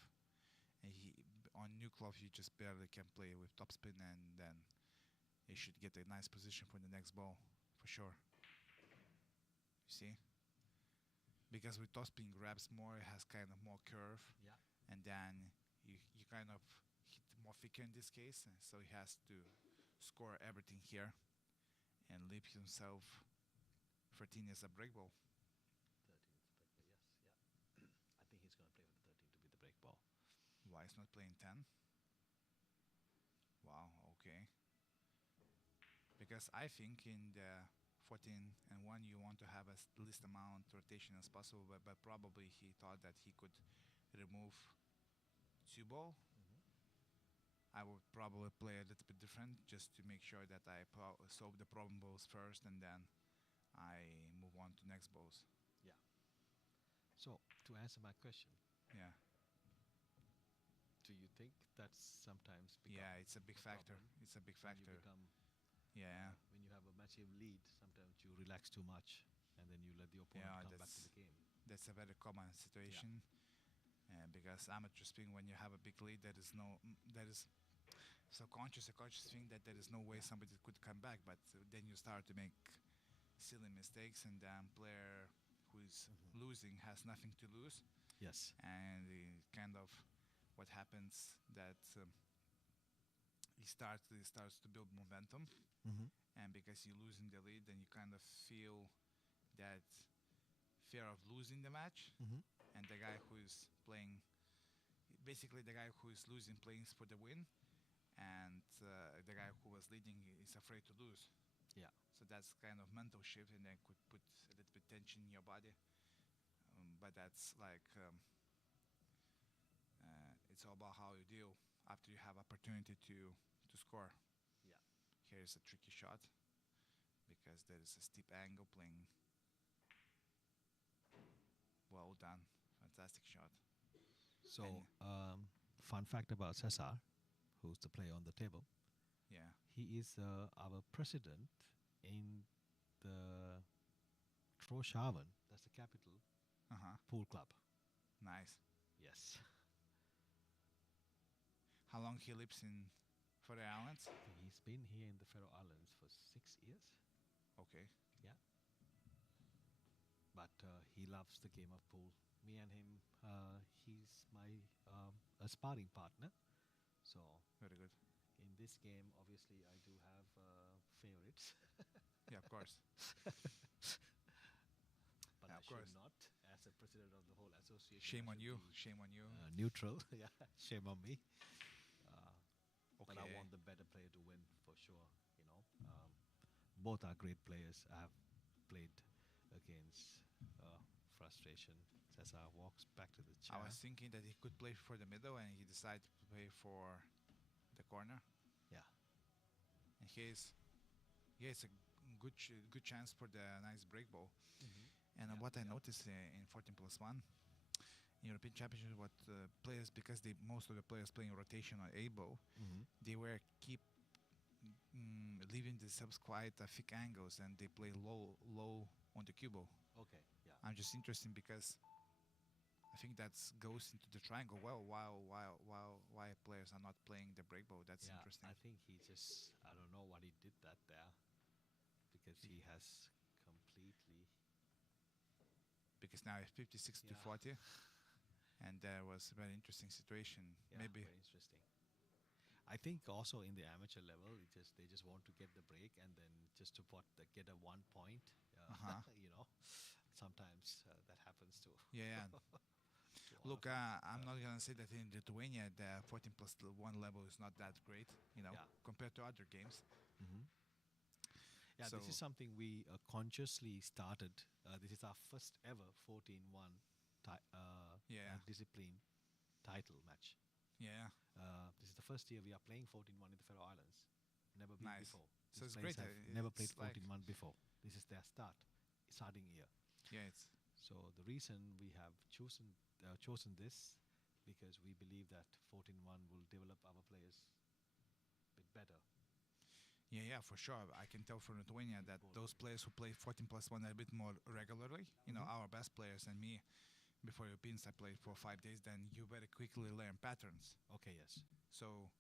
and on new cloth you just barely can play with topspin, and then he should get a nice position for the next ball for sure. You see, because with topspin grabs more, it has kind of more curve, Yeah. and then you kind of hit more thicker in this case, and so he has to score everything here and leave himself 13 as a break ball. 13 is the break ball. Yes. Yeah. I think he's going to play with the 13 to be the break ball. Why is not playing 10? Wow. Okay. Because I think in the 14 and 1 you want to have as least amount rotation as possible, but probably he thought that he could remove 2 ball. I would probably play a little bit different just to make sure that I solve the problem balls first and then I move on to next balls. So, to answer my question, Yeah. do you think that's sometimes Yeah, it's a big factor. problem It's a big when you factor. become Yeah. when you have a massive lead? Sometimes you relax too much, and then you let the opponent Yeah, come back to the game. that's a very common situation. Because amateur spin, when you have a big lead, there is a conscious thing that there is no way somebody could come back. But then you start to make silly mistakes, and then player who is losing has nothing to lose, Yes. and kind of what happens that he starts to build momentum, and because you're losing the lead, then you kind of feel that fear of losing the match, and the guy who is playing, basically the guy who is losing plays for the win, and the guy who was leading is afraid to lose. Yeah. So that's kind of mental shift, and then could put a little bit tension in your body. But that's like it's all about how you deal after you have opportunity to score. Yeah. Here's a tricky shot because there is a steep angle playing. Well done, fantastic shot. So, fun fact about Cesar, who's the player on the table. Yeah. He is our president in the Føroya, that's the capital, pool club. Nice. Yes. How long he lives in Føroya Islands? He's been here in the Faroe Islands for 6 years. Okay. Yeah. But he loves the game of pool. Me and him, he's my a sparring partner. So Very good. in this game, obviously, I do have favorites. Yeah, of course. But Yeah, I of course. should not, as a president of the whole association. Shame I on should you. be, Shame on you. neutral. Yeah, shame on me. But I Okay. want the better player to win for sure. You know, both are great players. I have played against frustration. Cesar walks back to the chair. I was thinking that he could play for the middle, and he decided to play for the corner. Yeah. And here's a good chance for the nice break ball. And Yeah, what I yeah. noticed in 14+1 in European Championship, what players, because most of the players playing rotation or able, they were keep leaving themselves quite thick angles, and they play low on the cue ball. Okay. Yeah. I'm just interested because I think that goes into the triangle well, why players are not playing the break ball. That's Yeah, interesting. I think he just, I don't know what he did that there, because he has completely. Because now it's 56 to Yeah. 40, and there was a very interesting situation. Yeah, Maybe very interesting. I think also in the amateur level, they just want to get the break, and then just to get a 1 point. You know, sometimes that happens too. yeah. to all Look, of us. I'm not gonna say that in Lithuania the 14+1 level is not that great, Yeah. compared to other games. Yeah, this So- is something we consciously started. This is our first ever 14-1 Yeah. discipline title match. Yeah, This is the first year we are playing 14-1 in the Faroe Islands. Never been Nice. before. So These it's players great, have never played it's like- 14-1 before. This is their starting year. yeah. It's So the reason we have chosen this, because we believe that 14-1 will develop our players a bit better. yeah, for sure. I can tell from Lithuania that those players who play 14+1 a bit more regularly, our best players and me, before Europeans, I played for 5 days. Then you very quickly learn patterns. Okay, yes. So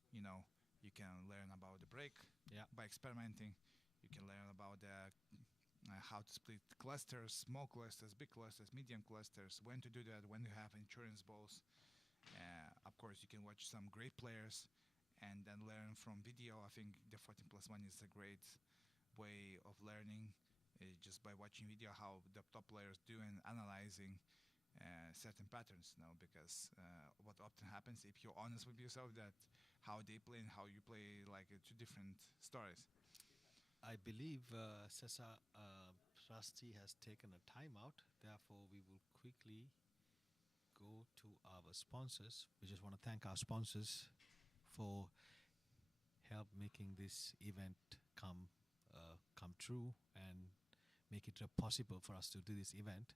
you can learn about the break Yeah. by experimenting. You can learn about how to split clusters, small clusters, big clusters, medium clusters, when to do that, when you have insurance balls. Of course, you can watch some great players and then learn from video. I think the 14+1 is a great way of learning, just by watching video how the top players do and analyzing certain patterns. Because what often happens, if you're honest with yourself, that how they play and how you play, like two different stories. I believe Cesar Rusty has taken a timeout. Therefore, we will quickly go to our sponsors. We just want to thank our sponsors for help making this event come true and make it possible for us to do this event.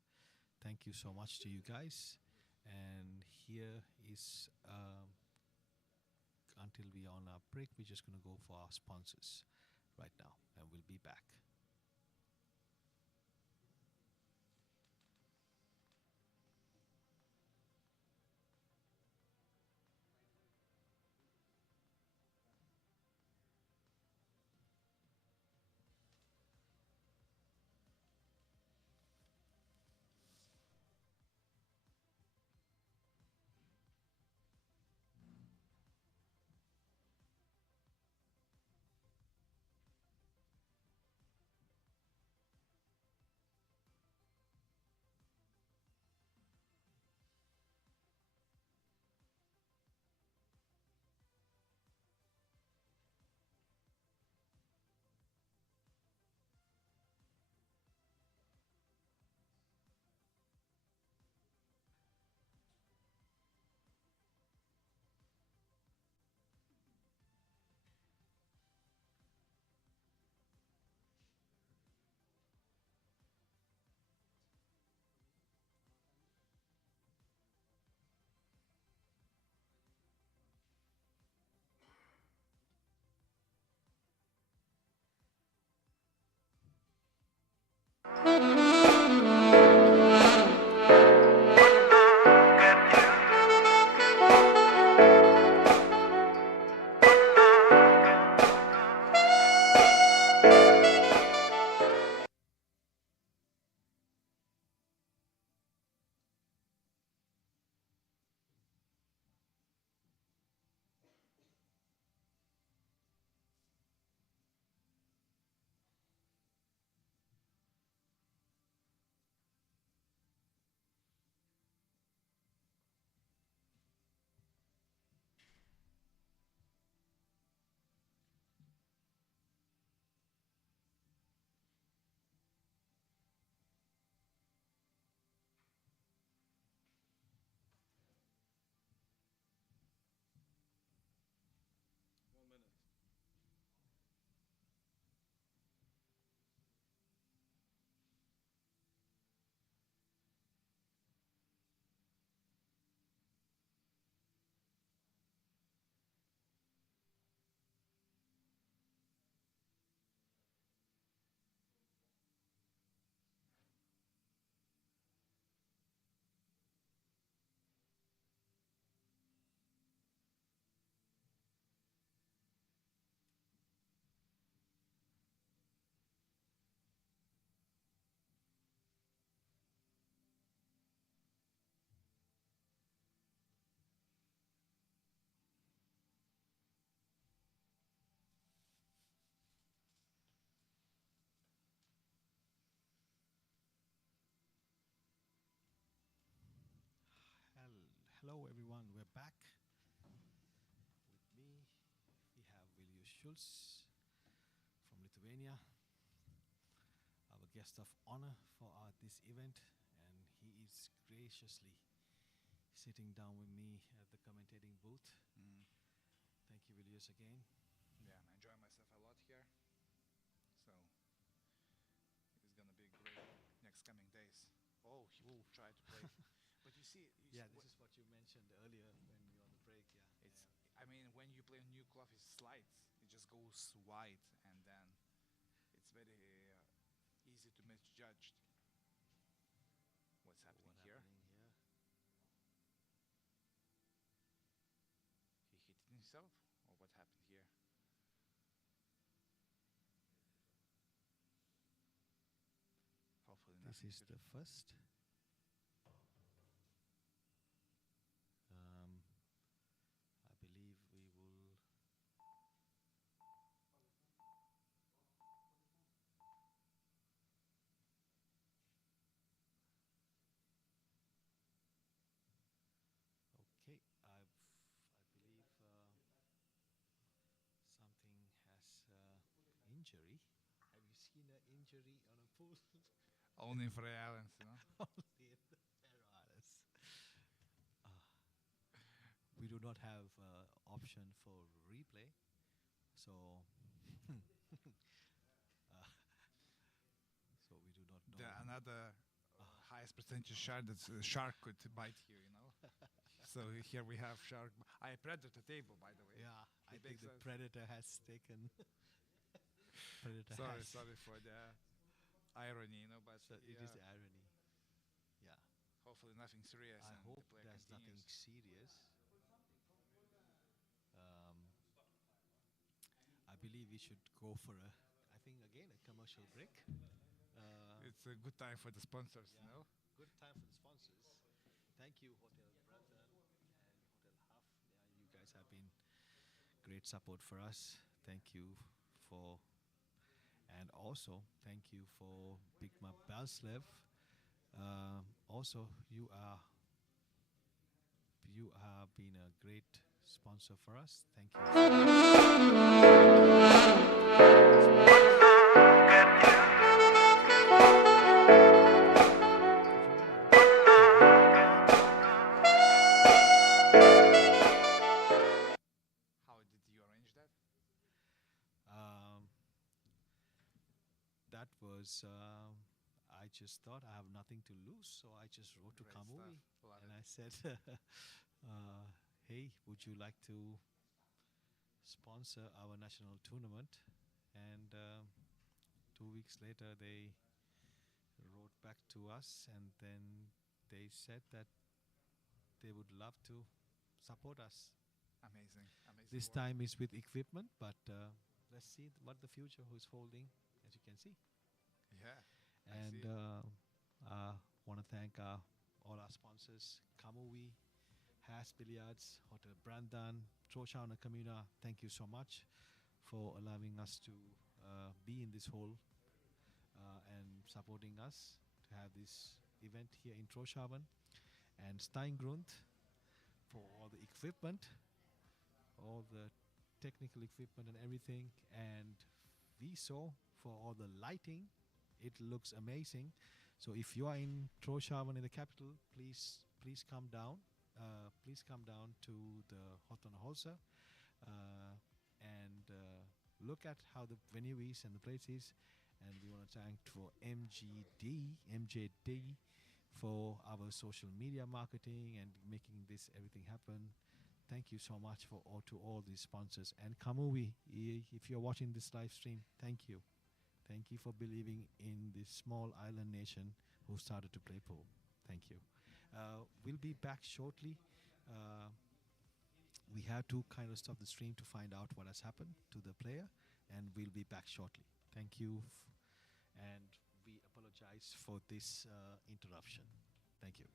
Thank you so much to you guys. And here is until we are on our break, we're just going to go for our sponsors right now, and we'll be back. Hello, everyone. We're back. With me, we have Vilnius Schulz from Lithuania, our guest of honor for this event, and he is graciously sitting down with me at the commentating booth. Mm. Thank you, Vilnius, again. Yeah, I enjoy myself a lot here. So it's gonna be great next coming days. Oh, he will try to play. But you see, Yeah, this is what you mentioned earlier when we were on the break. Yeah, it's. I mean, when you play a new cloth, it slides. It just goes wide, and then it's very easy to misjudge what's happening What here. happening here? He hit it himself, or what happened here? Hopefully, This nothing is good. the first. I believe we will. Okay, I believe. injury on a pool. Only in Føroya Islands, you know. Only in the Faroe Islands. Uh, we do not have option for replay, so so we do not know. Another highest percentage shark that shark could bite here, you know. So here we have shark. I predator table, by the way. Yeah, I It think makes the us- predator has taken. Predator Sorry, has. sorry for the irony, you know, but So it is the irony. Yeah. hopefully nothing serious. I and hope the play there's nothing continues. serious. I believe we should go for I think again a commercial break. It's a good time for the sponsors, you Yeah. know. Good time for the sponsors. Thank you, Hotel Brandon and Hotel Huff. Yeah, you guys have been great support for us. Thank you for, and also thank you for Bigma Balslev. Also, you have been a great sponsor for us. Thank you. How did you arrange that? That was I just thought I have nothing to lose, so I just wrote to Great Camingue stuff. Love and it. I said, "Hey, would you like to sponsor our national tournament?" And 2 weeks later, they wrote back to us, and then they said that they would love to support us. Amazing, amazing. This work. time is with equipment, but let's see what the future is holding, as you can see. Yeah. I And see. want to thank all our sponsors, Camingue, Has Billiards, Hotel Brandan, Trochauna Comuna. Thank you so much for allowing us to be in this hall and supporting us to have this event here in Trochavan. And Steingrund for all the equipment, all the technical equipment and everything. And Viso for all the lighting. It looks amazing. So if you are in Trochavan in the capital, please come down. Please come down to the Hotona Holsa and look at how the venue is and the place is. And we want to thank for MJD for our social media marketing and making this everything happen. Thank you so much for all these sponsors. And Camingue, if you're watching this live stream, thank you. Thank you for believing in this small island nation who started to play pool. Thank you. We'll be back shortly. We have to kind of stop the stream to find out what has happened to the player, and we'll be back shortly. Thank you, and we apologize for this interruption. Thank you.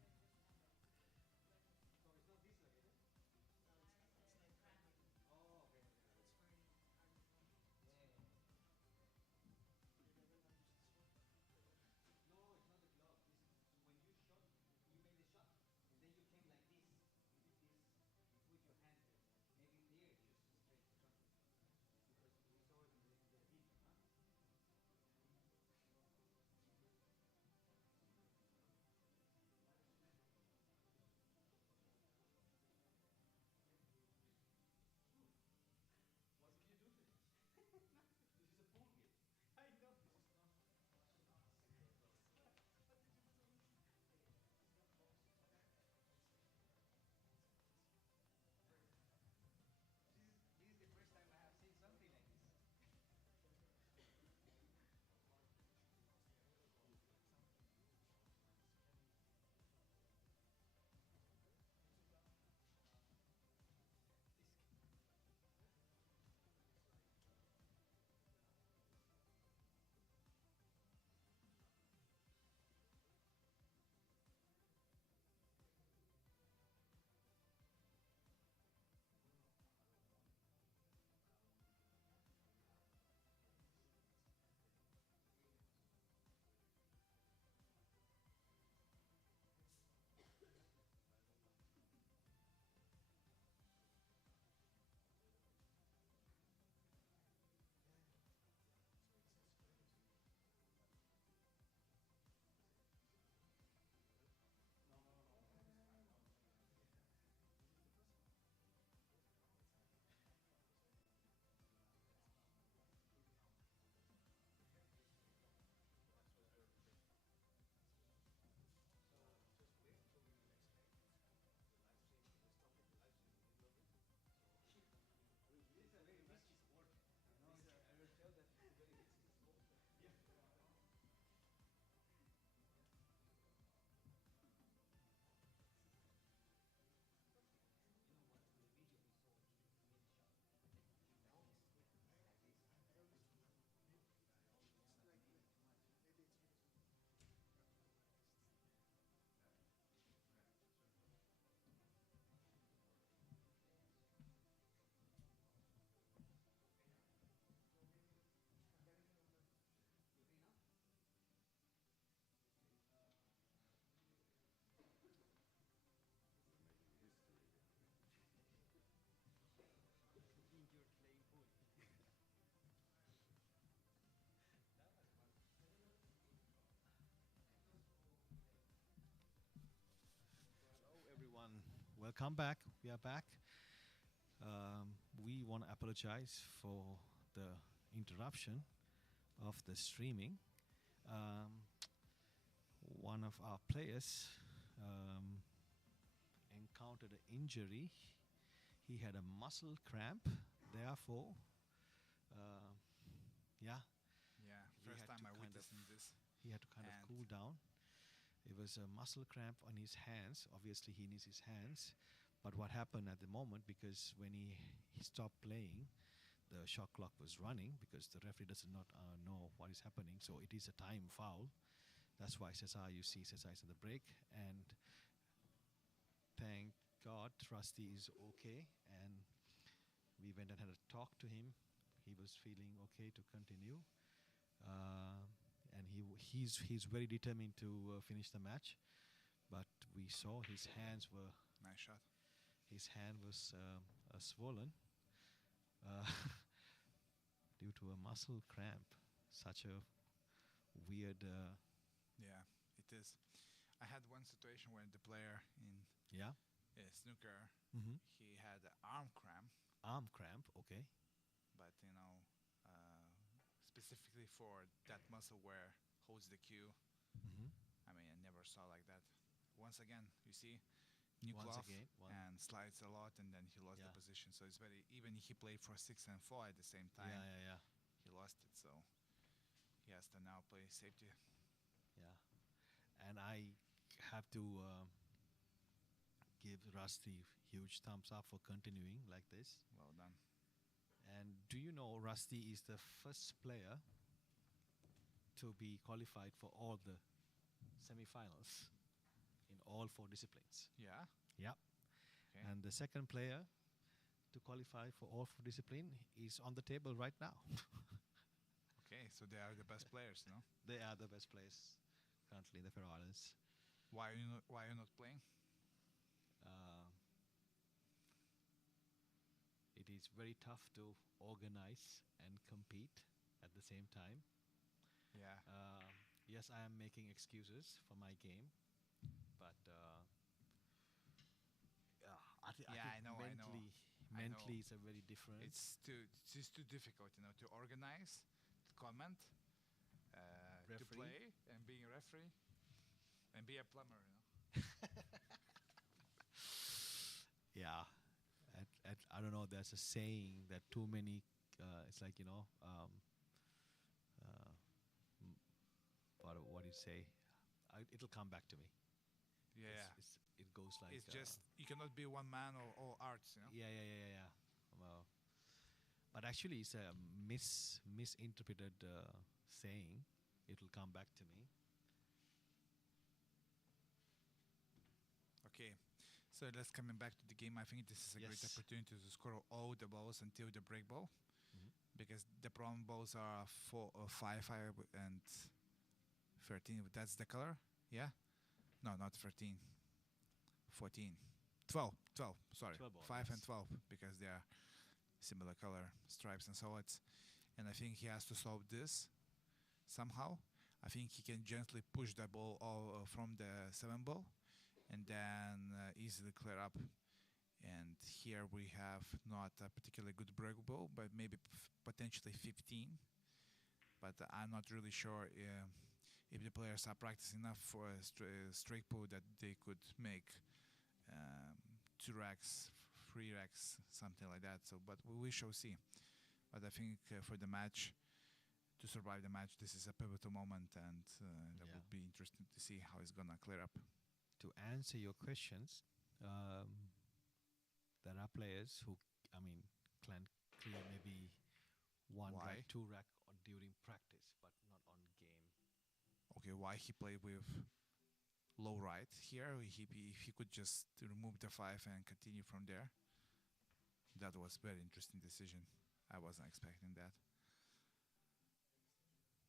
welcome back. We are back. We want to apologize for the interruption of the streaming. One of our players encountered an injury. He had a muscle cramp. Therefore, Yeah, we first had time to I kind witnessing this. he had to kind of And- cool down. It was a muscle cramp on his hands. Obviously, he needs his hands. But what happened at the moment, because when he stopped playing, the shot clock was running because the referee does not know what is happening. So it is a time foul. That's why Cesar, you see Cesar is in the break. And thank God, Rusty is okay. And we went and had a talk to him. He was feeling okay to continue. And he's very determined to finish the match. But we saw his hands were Nice shot. his hand was swollen due to a muscle cramp. Such a weird. Yeah, it is. I had one situation where the player in Yeah. snooker, Mm-hmm. he had an arm cramp, Arm cramp. Okay. but specifically for that muscle where holds the cue. Mm-hmm. I mean, I never saw like that. Once again, you see, new Once cloth again, and slides a lot, and then he lost Yeah. the position. So it's very even he played for 6 and 4 at the same time. Yeah. He lost it, so he has to now play safety. Yeah. And I have to give Rusty huge thumbs up for continuing like this. Well done. And do you know Rusty is the first player to be qualified for all the semi-finals in all 4 disciplines? Yeah. Yep. Okay. And the second player to qualify for all 4 discipline is on the table right now. Okay, so they are the best players, no? They are the best players currently in the Faroe Islands. Why are you not playing? It is very tough to organize and compete at the same time. Yeah. Yes, I am making excuses for my game, but I think I know. mentally it's a very different. It's too difficult, to organize, to comment, to Referee. play, and being a referee, and be a plumber. Yeah. I don't know. There's a saying that too many. It's like what do you say? It'll come back to me. Yeah. It goes like. It's just you cannot be one man or all arts. Yeah. Well, but actually, it's a misinterpreted saying. It'll come back to me. Okay. So let's coming back to the game. I think this is a great Yes. opportunity to score all the balls until the break ball, Mhm. because the problem balls are 5, and 13. That's the color. Yeah. No, not 13. 14. 12. Sorry. 12 ball, 5 and yes. 12 because they are similar color stripes and solids. And I think he has to solve this somehow. I think he can gently push the ball all from the 7 ball and then easily clear up. And here we have not a particularly good break ball, but maybe potentially 15. But I'm not really sure if the players are practicing enough for a Straightpool that they could make 2 racks, 3 racks, something like that. So, but we shall see. But I think for the match, to survive the match, this is a pivotal moment, and that Yeah. would be interesting to see how it's gonna clear up. To answer your questions, there are players who, can clear maybe 1 Why? rack, 2 rack during practice, but not on game. Okay, why he played with low right here? If he could just remove the 5 and continue from there, that was very interesting decision. I wasn't expecting that.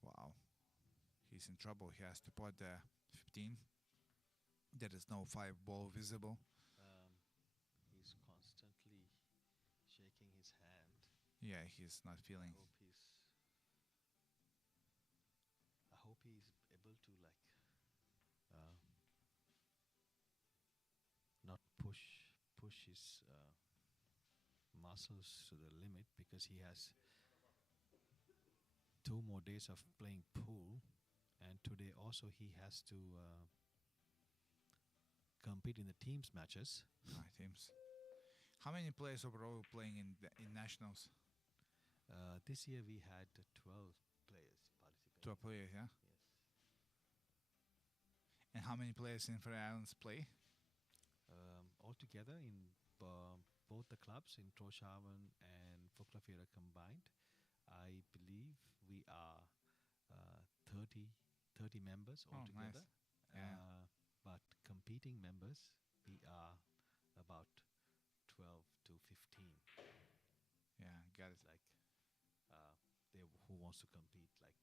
Wow, he's in trouble. He has to put the 15. There is no 5 ball visible. He's constantly shaking his hand. Yeah, he's not feeling. I hope he's able to not push his muscles to the limit because he has 2 more days of playing pool, and today also he has to compete in the teams matches. Teams. How many players overall playing in nationals? This year we had 12 players participating. 12 players, yeah. Yes. And how many players in Faroe Islands play? Altogether in both the clubs in Poolsamband and Føroya combined, I believe we are 30 members altogether. Nice. Yeah. But competing members, we are about 12 to 15. Yeah, got it. Like who wants to compete like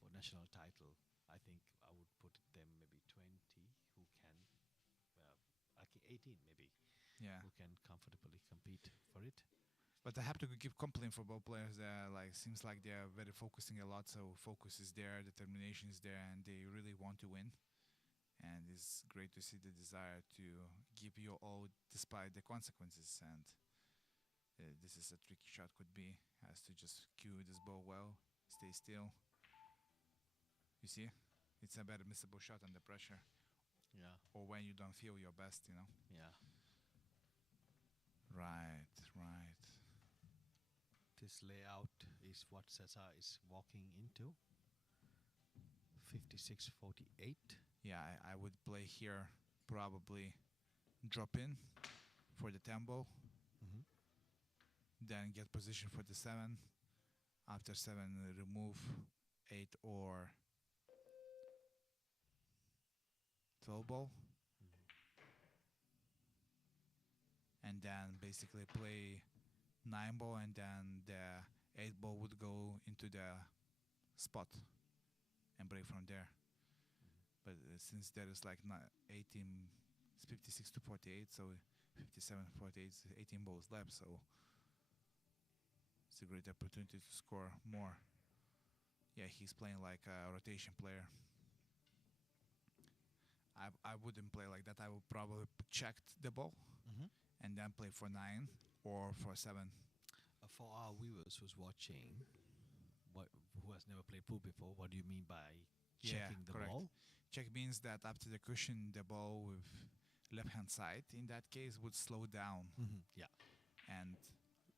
for national title. I think I would put them maybe 20 who can, like 18 maybe, Yeah. who can comfortably compete for it. But I have to give compliment for both players. Seems like they are very focusing a lot. So focus is there, determination is there, and they really want to win. And it's great to see the desire to give your all despite the consequences. And this is a tricky shot. Could be has to just cue this ball well, stay still. You see, it's a better missable shot under pressure, Yeah, or when you don't feel your best. yeah. Right. This layout is what Cesar is walking into. 56-48. Yeah, I would play here, probably drop in for the tempo, Mm-hmm. then get position for the 7. After 7, remove 8 or 12 ball, and then basically play 9 ball, and then the 8 ball would go into the spot and break from there. But since there is like 18, it's 56 to 48, so 57 48, 18 balls left, so it's a great opportunity to score more. Yeah, he's playing like a rotation player. I wouldn't play like that. I would probably check the ball Mm-hmm. and then play for 9 or for 7. For our viewers who's watching, who has never played pool before, what do you mean by checking the correct. ball? Check means that after the cushion, the ball with left hand side, in that case, would slow down. Mm-hmm. Yeah. And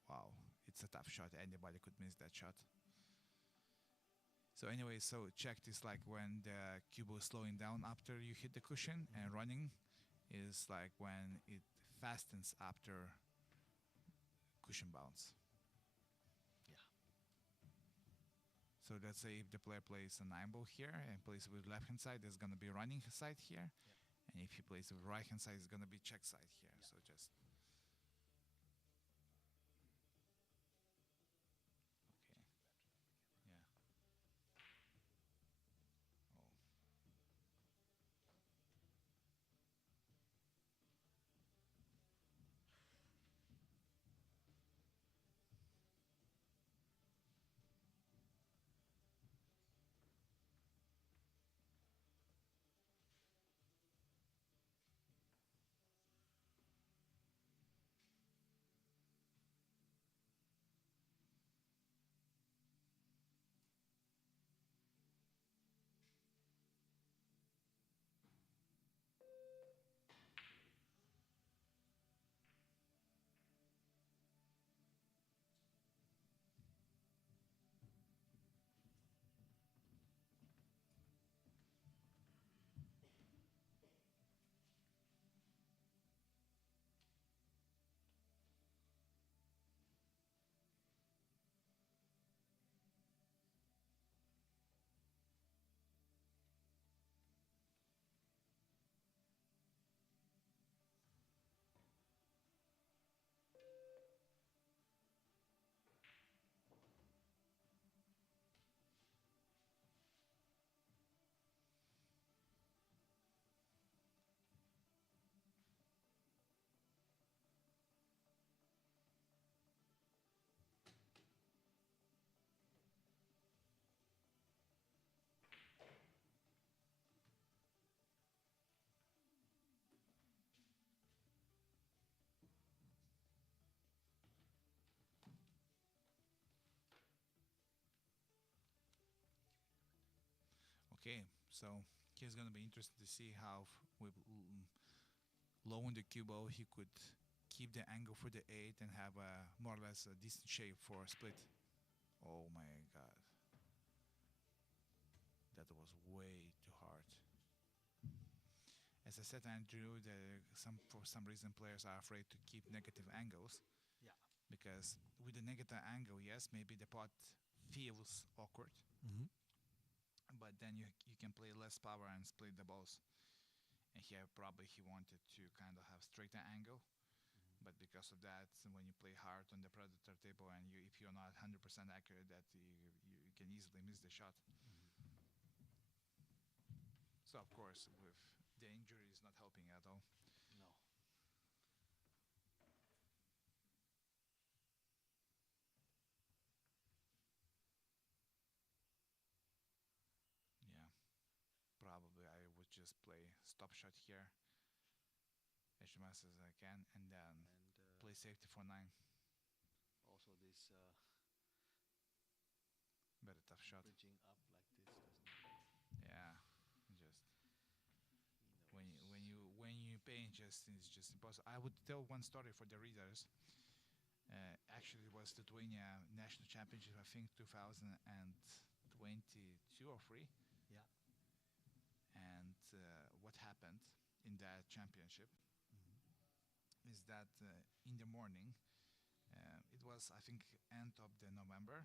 wow, it's a tough shot. Anybody could miss that shot. So anyway, so checked is like when the cube is slowing down after you hit the cushion, and running is like when it fastens after cushion bounce. Yeah. So let's say if the player plays a 9 ball here and plays with left hand side, there's gonna be running side here, and if he plays with right hand side, it's gonna be check side here. So just okay. Yeah. Oh. So he's gonna be interested to see how with low on the cue ball he could keep the angle for the 8 and have a more or less a decent shape for a split. Oh my god. That was way too hard. As I said, Andrew, for some reason players are afraid to keep negative angles. Yeah. Because with the negative angle, yes, maybe the pot feels awkward, but then you can play less power and split the balls. And here probably he wanted to kind of have straighter angle, but because of that, when you play hard on the predator table and if you're not 100% accurate, that you can easily miss the shot. So of course, with the injury is not helping at all. No. Yeah, probably I would just play stop shot here as much as I can, and then play safety for 9. Also, this Very tough shot. bridging up like this doesn't. Yeah, just when you pay, it's just impossible. I would tell one story for the readers. Actually, it was Lithuania National Championship, I think 2022 or 3. Yeah. And what happened in that championship is that in the morning, it was I think end of the November,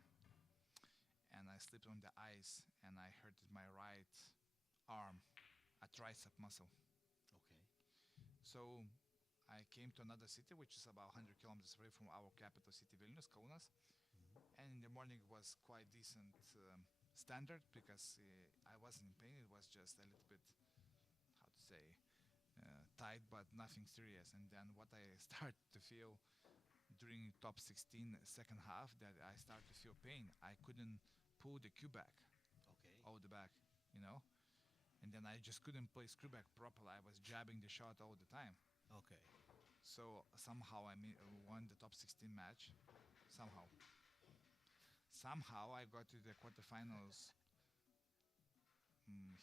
and I slipped on the ice and I hurt my right arm, a tricep muscle. Okay. So I came to another city, which is about 100 kilometers away from our capital city, Vilnius, Kaunas. And in the morning it was quite decent standard because I wasn't in pain. It was just a little bit, how to say, tight, but nothing serious. And then what I started to feel during top 16 second half, that I started to feel pain. I couldn't pull the cue back, Okay. all the back, you know. And then I just couldn't play screw back properly. I was jabbing the shot all the time. Okay. So somehow I won the top 16 match. Somehow I got to the quarterfinals.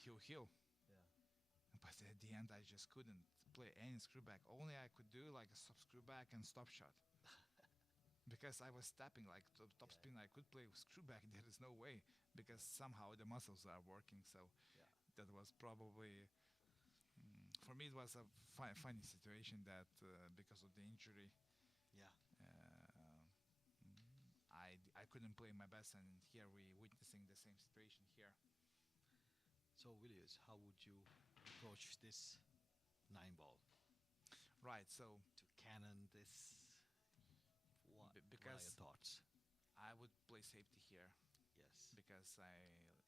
Heel. Yeah. But at the end, I just couldn't play any screw back. Only I could do like a screw back and stop shot. Because I was tapping like top spin, I could play with screw back. There is no way because somehow the muscles are working. So that was probably for me. It was a funny situation that because of the injury, Yeah. I couldn't play my best, and here we witnessing the same situation here. So, Williams, how would you approach this 9 ball Right. So to cannon this? What are because your thoughts? I would play safety here Yes. because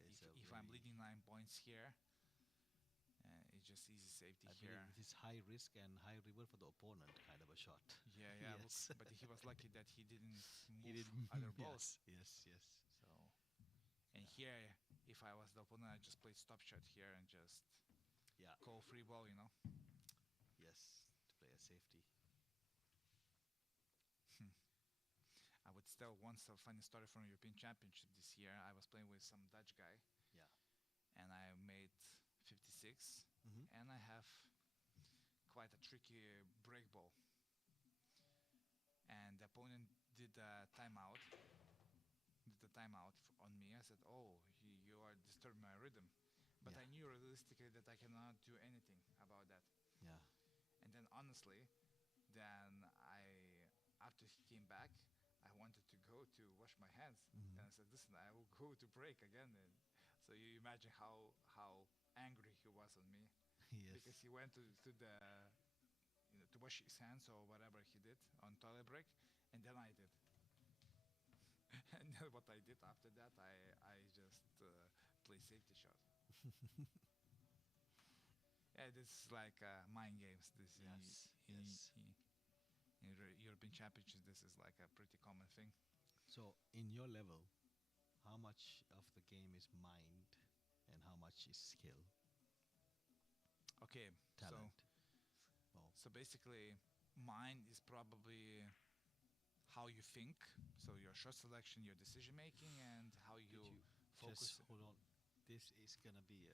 It's a if I'm very- leading 9 points here, it's just easy safety I here. believe it is high risk and high reward for the opponent, kind of a shot. Yeah, Yes. but he was lucky that he didn't move He did other balls. Yes. So, and here, if I was the opponent, I just played stop shot here and just Yeah. call free ball, you know. Yes. To play a safety. I would tell once a funny story from European Championship this year. I was playing with some Dutch guy, Yeah. and I made 56, and I have quite a tricky break ball. And the opponent did a timeout. On me. I said, "Oh, you are disturbing my rhythm," but Yeah. I knew realistically that I cannot do anything about that. Yeah. And then honestly, then after he came back, I wanted to go to wash my hands, and I said, "Listen, I will go to break again." And so you imagine how angry he was on me Yes. because he went to the to wash his hands or whatever he did on toilet break, and then I did. And then what I did after that, I just play safety shot. Yeah, this is like mind games. This Yes, in, yes. in European Championships, this is like a pretty common thing. So, in your level, how much of the game is mind and how much is skill, Okay, talent? so basically, mine is probably how you think. So your shot selection, your decision making, and how Could you you focus. just hold on? This is gonna be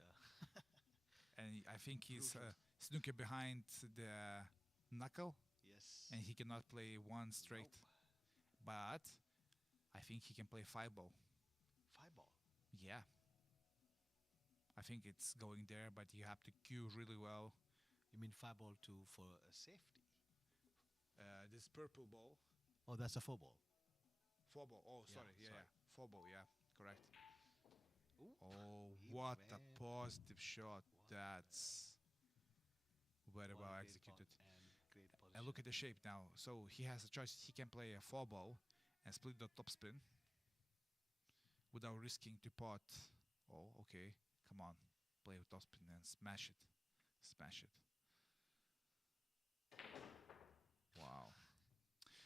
And I think he's Brutal. snooker behind the knuckle, yes. and he cannot play one straight. Nope. But I think he can play five ball. Five ball. Yeah. I think it's going there, but you have to cue really well. You mean five ball to for a safety? This purple ball, Oh, that's a four ball. four ball. Oh, Yeah, sorry. Yeah, sorry. yeah. Four ball. Yeah, correct. Ooh, Oh, it what a went. positive shot. What That's very What a well great executed. ball and great position. And look at the shape now. So he has a choice. He can play a four ball and split the top spin without risking to pot. Oh, okay. Come on. Play with top spin and smash it. Smash it. Wow.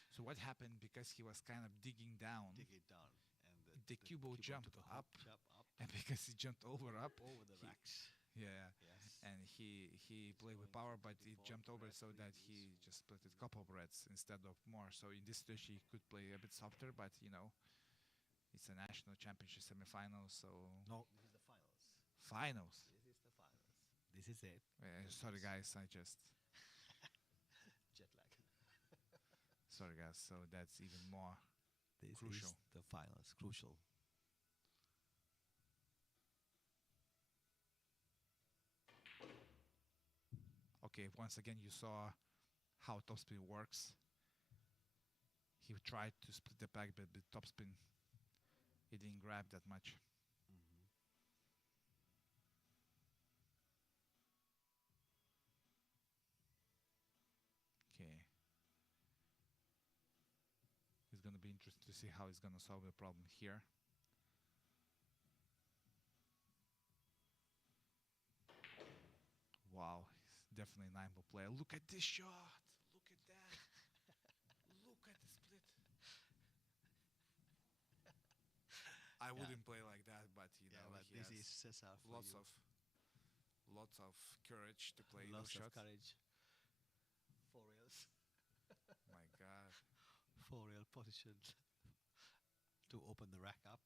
So what happened, because he was kind of digging down, dig it down, and the cue ball jumped took a up, jump up and because he jumped over up, over the he- racks. yeah, Yes. and he played with going power, for but the it ball jumped over red so that release. he just split it couple of reds instead of more. So in this situation, he could play a bit softer, but it's a national championship semifinal, so No, this is the finals. finals. This is the finals. This is it. Sorry guys, I just Jet lag. sorry guys. So that's even more. This Crucial. is the finals. Crucial. Okay, once again you saw how topspin works. He tried to split the pack, but with topspin, he didn't grab that much. Mm-hmm. Okay. It's gonna be interesting to see how he's gonna solve the problem here. Wow, he's definitely a 9-ball player. Look at this shot. Look at that. Look at the split. I Yeah. wouldn't play like that, but Yeah, but he this has is Cesar for lots you. of courage to play Lots those of shots. courage. 4 reals. My God. 4 real position to open the rack up.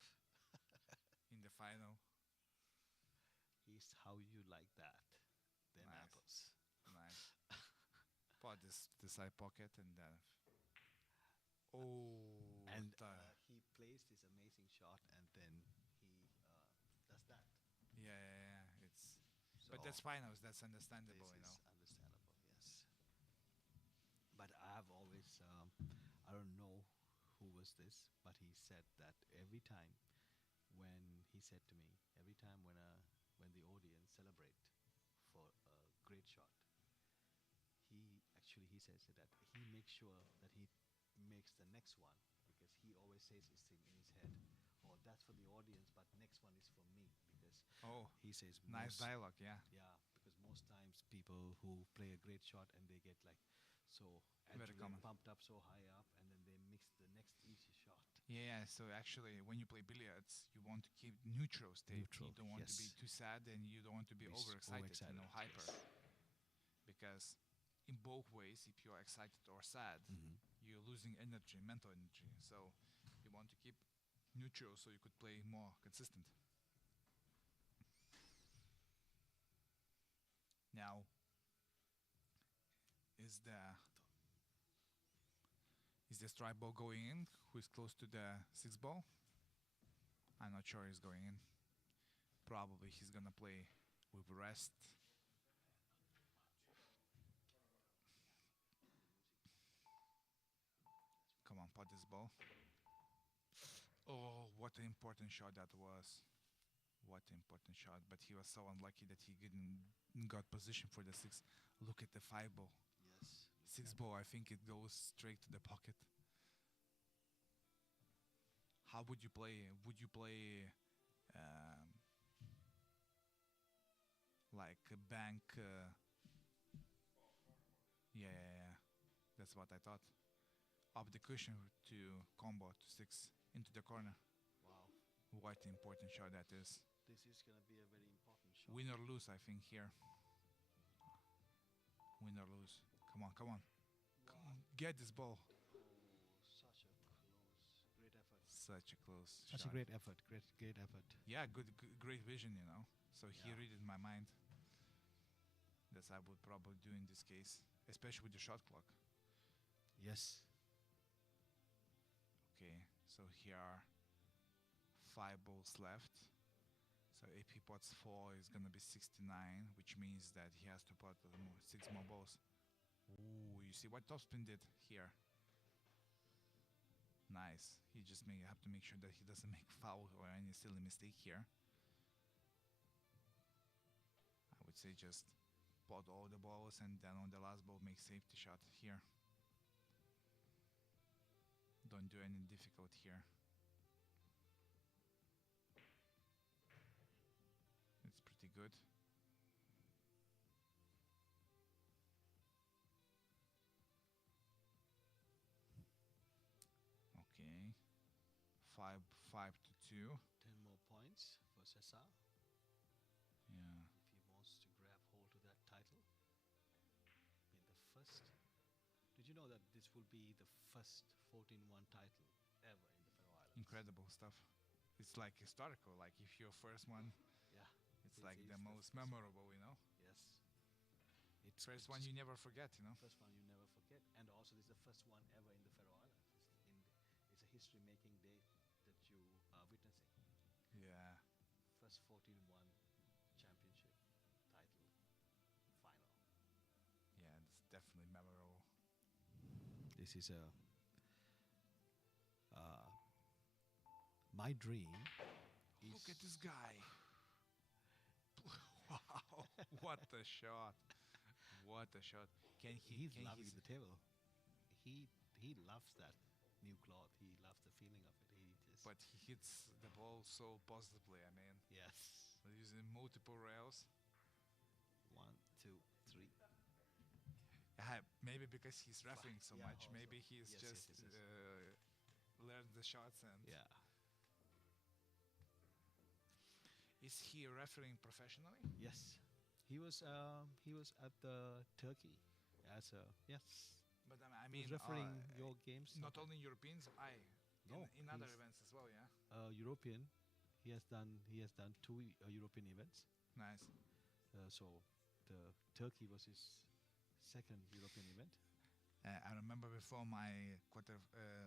In the final. Is how you like that. Them Nice. apples. Nice. Put the side pocket and then. Oh. And the- he plays this amazing shot, and then he does that. yeah. It's. So But that's finals. That's understandable, this you know. is understandable, yes. But I've always, I don't know who was this, but he said that every time when he said to me, every time when the audience celebrate for a great shot, he says that he makes sure that he makes the next one, because he always says this thing in his head, oh, that's for the audience, but next one is for me, because Oh, he says nice most, dialogue. Yeah. yeah, because most times people who play a great shot and they get like so Very adrenaline common. pumped up so high up, and then they miss the next easy shot. Yeah. So actually, when you play billiards, you want to keep neutral state. Neutral, You don't want to be yes. too sad, and you don't want to be Be s- overexcited. overexcited, Hyper. yes. Because in both ways, if you're excited or sad, Mhm. you're losing energy, mental energy. So you want to keep neutral so you could play more consistent. Now, is the strike ball going in? Who is close to the 6 ball? I'm not sure he's going in. Probably he's gonna play with rest. Come on, pot this ball. Oh, what an important shot that was. What an important shot. But he was so unlucky that he didn't got position for the 6. Look at the 5 ball. Yes. 6 ball, I think it goes straight to the pocket. How would you play? Would you play like a bank? Yeah. That's what I thought. Up the cushion to combo to 6 into the corner. Wow. What an important shot that is. This is gonna be a very important shot. Win or lose, I think here. Win or lose. Come on. Come on. Get this ball. Oh, such a close, great effort. Such a close Such shot. a great effort. Great effort. Yeah, great vision, you know. So he Yeah. read it in my mind. That's I would probably do in this case, especially with the shot clock. Yes. Okay, so here are 5 balls left. So if he puts 4, it's gonna be 69, which means that he has to put 6 more balls. Ooh, you see what topspin did here? Nice. He just have to make sure that he doesn't make foul or any silly mistake here. I would say just pot all the balls and then on the last ball make safety shot here. Don't do any difficult here. It's pretty good. Okay. 5 to 2. 10 more points for Cesar Yeah. if he wants to grab hold of that title. Be the first. Did you know that this will be the first 14-1 title ever in the Faroe Islands? Incredible stuff. It's like historical. Like if you're first one, Yeah. it's It like is the the most first one. memorable, you know. Yes. It's First it's one you never forget, you know. First one you never forget, and also this is the first one ever in the Faroe Islands. It's a history-making day that you are witnessing. Yeah. First 14-1 championship title final. Yeah, it's definitely memorable. This is my dream. Look at this guy. Wow. What a shot. What a shot. He's loving the table. He loves that new cloth. He loves the feeling of it. He just But he hits the ball so positively, I mean. yes. Using multiple rails. 1, 2, 3. Maybe because he's refereeing so Yeah, much. also. Maybe he's Yes, just yes. learned the shots and. Yeah. Is he refereeing professionally? Yes. He was at the Turkey as a yes. But I He mean, was refereeing your games. not only Europeans, No, in other he's- events as well, yeah. European. He has done 2 European events. Nice. So the Turkey was his second European event. I remember before my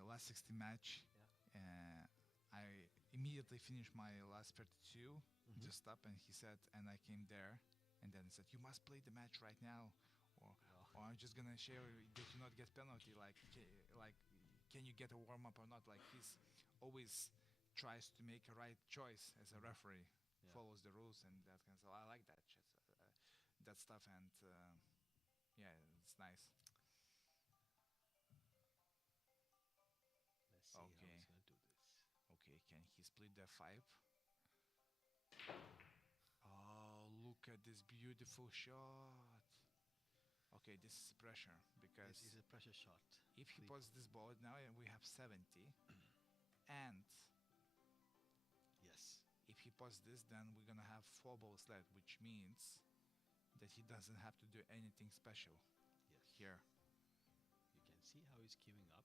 last 60 match, I immediately finished my last 32, Mhm. just up, and he said, and I came there, and then he said, you must play the match right now, or I'm just gonna share that you not get penalty, like can you get a warm up or not? Like he's always tries to make a right choice as a referee, Yeah. follows the rules and that kind of stuff. I like that that stuff, and yeah, it's nice. Let's see how Okay. he's going to do this. Okay, can he split the 5? Oh, look at this beautiful shot. Okay, this is pressure because This is a pressure shot. if he Three. puts this ball now, we have 70, and Yes. if he puts this, then we're gonna have 4 balls left, which means that he doesn't have to do anything special Yes. here. You can see how he's queuing up.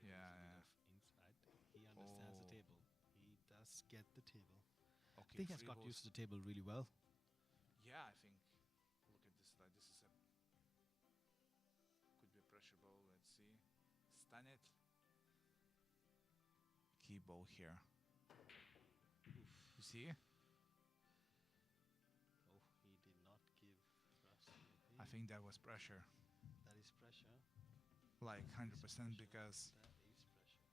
With Yeah, a yeah. bit of inside. He understands the Oh. table. He does get the table. I Okay, think he has 3 got balls. used to the table really well. Yeah, I think. Look at this. Like this is a could be a pressure ball. Let's see. Stun it. Key ball here. You see? Oh, he did not give thrust. I think that was pressure, that is pressure. like That is 100% pressure. because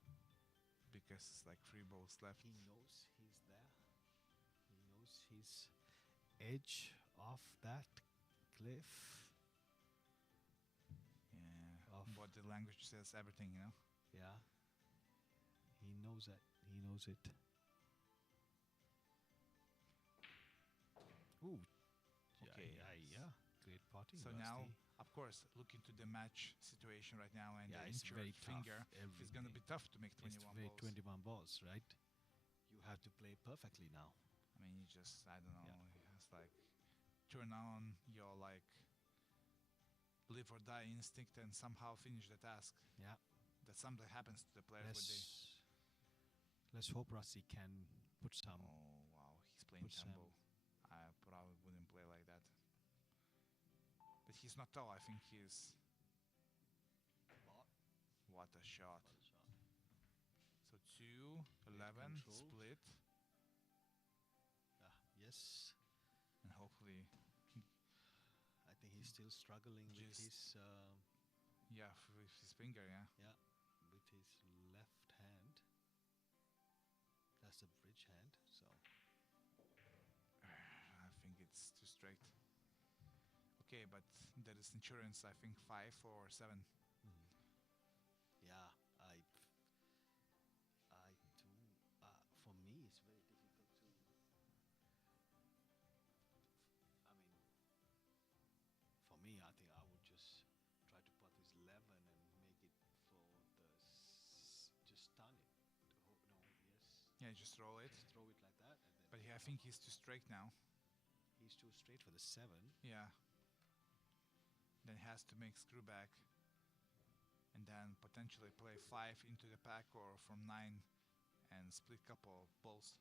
That is pressure. it's like 3 balls left. He knows he's there. He knows he's edge of that cliff. Yeah. Of- Body language says everything, you know. Yeah. He knows that. He knows it. Ooh. Okay. Yeah. Great potting. So now, of course, look into the match situation right now and Yeah, the it's injured very finger. tough. It's gonna be tough to make It's 21 balls. 21 balls, right? You have to play perfectly now. I mean, you just, I don't know, Yeah. it's like turn on your like live or die instinct and somehow finish the task. Yeah. That something happens to the players when they Let's hope Rusty can put some. Oh wow, he's playing Put some- tempo. I probably wouldn't play like that. But he's not tall. I think he's. What a shot! So 2, 11, control. split, Yes. and hopefully, I think he's still struggling with Just- his yeah, with his finger, yeah. with his left hand. That's the bridge hand. So I think it's too straight. Okay, but there is insurance. I think 5 or 7. yeah, I do. For me, it's very difficult to. I mean, for me, I think I would just try to put this 11 and make it for the just stun it. No, yes, Yeah, just roll it. just throw it like that, and then. But I think he's too straight now. He's too straight for the 7. Yeah. Then has to make screw back, and then potentially play 5 into the pack or from 9, and split couple of balls.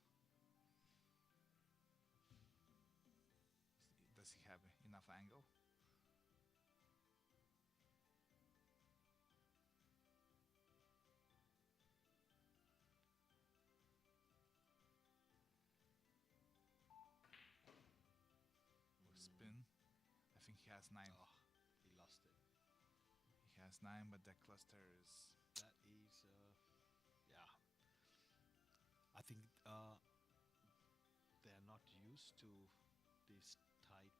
Does he have enough angle? Or spin? I think he has 9. Oh, he lost it. He has 9, but the cluster is. That is, yeah. I think they're not used to these tight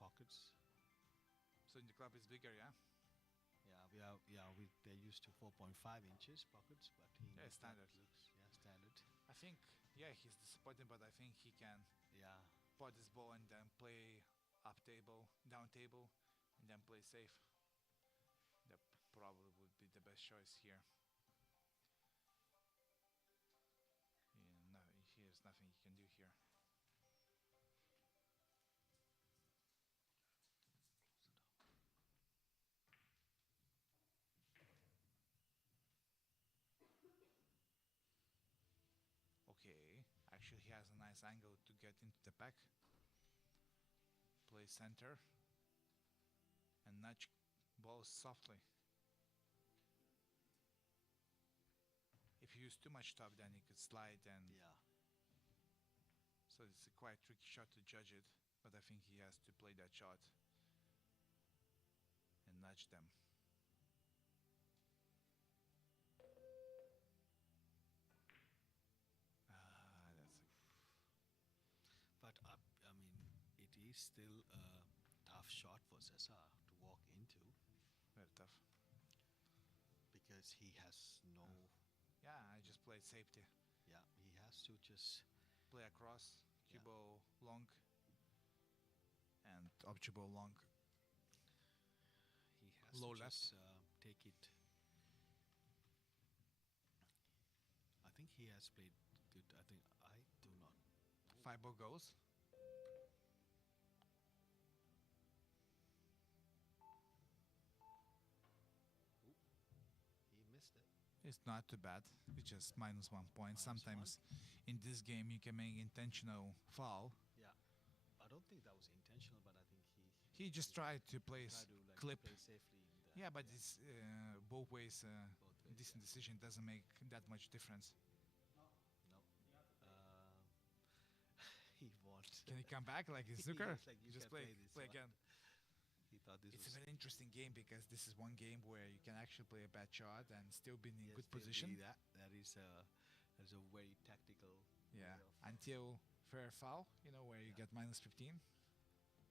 pockets. So in the club it's bigger, yeah? They're used to 4.5 inches pockets, but he Yeah, standard. looks standard. I think, yeah, he's disappointed, but I think he can Yeah, pot this ball and then play up table, down table, and then play safe. That probably would be the best choice here. Yeah, no, here's nothing he can do here. Okay, actually he has a nice angle to get into the pack. Play center and nudge balls softly. If you use too much top, then you could slide, and yeah. so it's a quite tricky shot to judge it. But I think he has to play that shot and nudge them. That's But I mean, it is still a tough shot for Cesar to walk into very tough. because he has no. Yeah, I just played safety. Yeah, he has to just. Play across, cue Yeah. ball long, and object ball long. He has Low to left. just take it. I think he has played good. I think I do not. 5 ball goes. He missed it. It's not too bad. It's just -1 point. Minus Sometimes in this game you can make intentional foul. Yeah, I don't think that was intentional, but I think He just tried to play tried to like clip. play safely. In the Yeah, but it's both ways. both ways, Decent yeah. decision doesn't make that much difference. No. He won't. Can he come back like a snooker? It's like, you Just can play, this play one. again. He thought this It's a was very interesting game because this is one game where you can actually play a bad shot and still be in yes, good they position. do that is a very tactical. Yeah, way of, until fair foul, where you Yeah. get -15.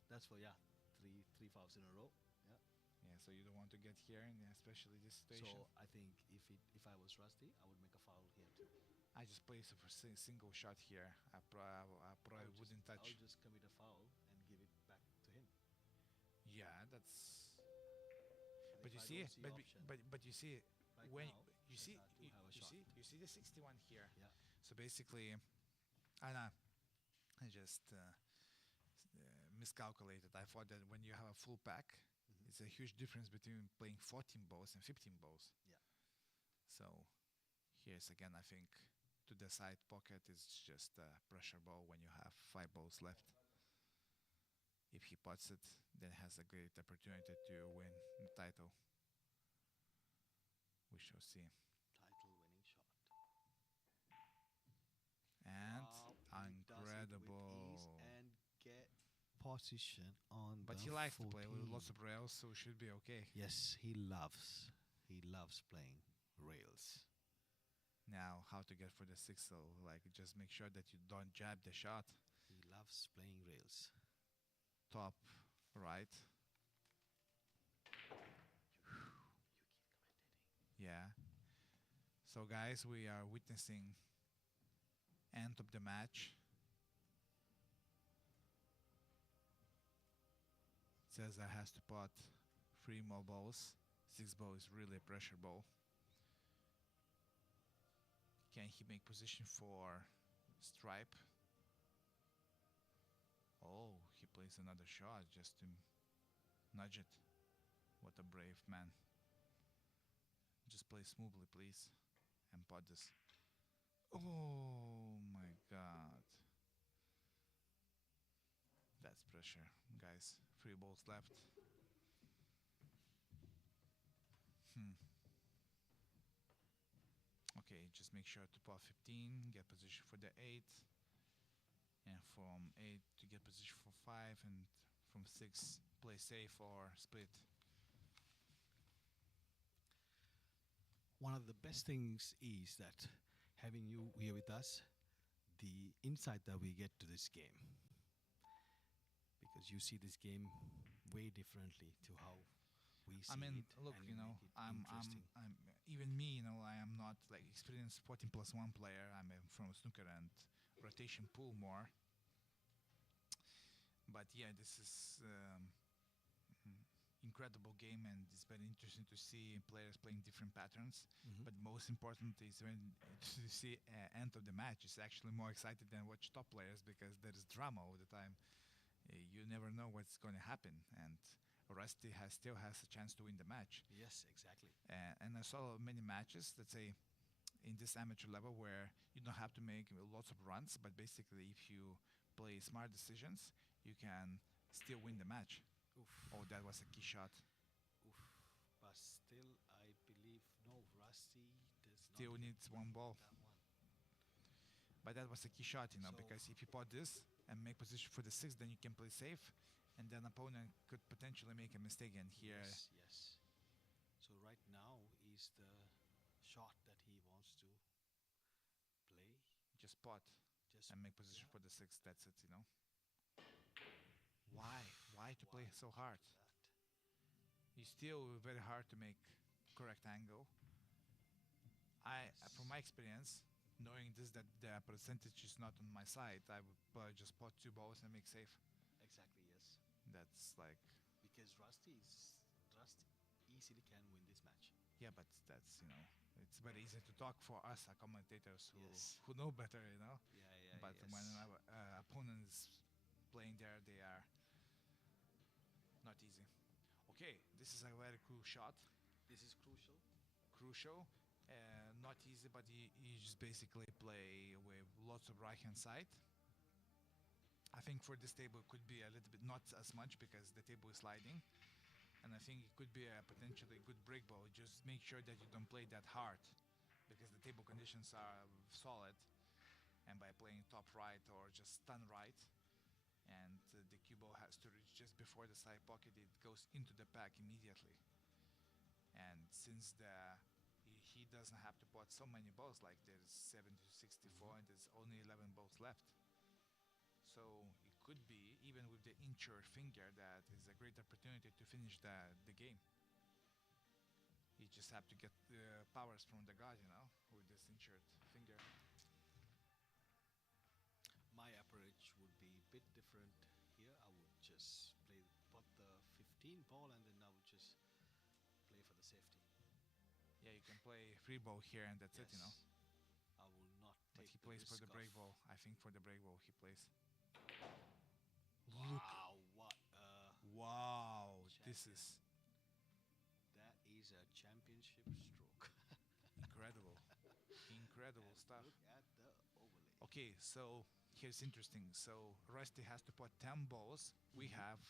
that's for three fouls in a row. Yeah. Yeah, so you don't want to get here, and especially this situation. So I think if I was Rusty, I would make a foul here too. I just placed it for single shot here. I probably wouldn't touch. I'll just commit a foul and give it back to him. Yeah, that's. And But if you I see, don't option, but you see, right when now, you see, Cesar do you, have a you shot. see, you see the 61 here. Yeah. So basically, I just miscalculated. I thought that when you have a full pack, Mhm. it's a huge difference between playing 14 balls and 15 balls. Yeah. So here's again, I think, to the side pocket is just a pressure ball when you have 5 balls left. If he pots it, then has a great opportunity to win the title. We shall see. Title winning shot. And Wow, he does it with incredible. ease and get position on But the he likes to play with 14. lots of rails, so it should be okay. Yes, he loves playing rails. Now, how to get for the 6, so like just make sure that you don't jab the shot. He loves playing rails. Top right. Yeah. So guys, we are witnessing end of the match. Cesar has to pot 3 more balls. 6 ball is really a pressure ball. Can he make position for stripe? Oh, he plays another shot just to nudge it. What a brave man. Just play smoothly, please, and pot this. Oh my god. That's pressure, guys. 3 balls left. Okay, just make sure to pot 15, get position for the 8, and from 8 to get position for 5, and from 6 play safe or split. One of the best things is that having you here with us, the insight that we get to this game, because you see this game way differently to how we see I mean, it. look, and you know, make it I'm interesting. even me, you know, I am not like experienced 14+1 player. I'm from snooker and rotation pool more. But yeah, this is incredible game, and it's very interesting to see players playing different patterns. Mhm. But most important is when to see end of the match. It's actually more excited than watch top players because there is drama all the time. You never know what's going to happen, and Rusty still has a chance to win the match. Yes, exactly. And I saw many matches, let's say, in this amateur level where you don't have to make lots of runs, but basically if you play smart decisions, you can still win the match. Oof. Oh, that was a key shot. Oof. But still, I believe no, Rusty does Still not needs 1 ball. that one. But that was a key shot, you know, So- because if you pot this and make position for the 6, then you can play safe, and then opponent could potentially make a mistake. And here, Yes, yes. So right now is the shot that he wants to play. just pot Just and make position yeah. for the 6. That's it, you know. Why to play so hard? That. It's still very hard to make correct angle. From my experience, knowing this that the percentage is not on my side, I would just pot 2 balls and make safe. Exactly, yes. That's like, Because Rusty easily can win this match. yeah, but that's, you know, it's very easy to talk for us commentators Yes. who know better, you know. Yeah, But yes. when our opponent is playing there, they are not easy. Okay, this is a very cool shot. This is crucial. Crucial. Not easy, but you just basically play with lots of right hand side. I think for this table it could be a little bit not as much because the table is sliding, and I think it could be a potentially good break ball. Just make sure that you don't play that hard because the table conditions are solid, and by playing top right or just stun right, and the cue ball has to reach just before the side pocket, it goes into the pack immediately. And since he doesn't have to pot so many balls, like there's 70 to 64 and there's only 11 balls left. So it could be, even with the injured finger, that is a great opportunity to finish the game. You just have to get the powers from the god, you know, with this injured finger. My approach would be a bit different here. I would just pot the 15 ball, and then I would just play for the safety. Yeah, you can play free ball here and that's it, you know. I will not But take he the plays for risk the break of- ball. I think for the break ball he plays. Wow, what Wow, this champion. is That is a championship stroke. incredible. incredible stuff. Look at the overlay. Okay, so here's interesting. So Rusty has to put 10 balls. We have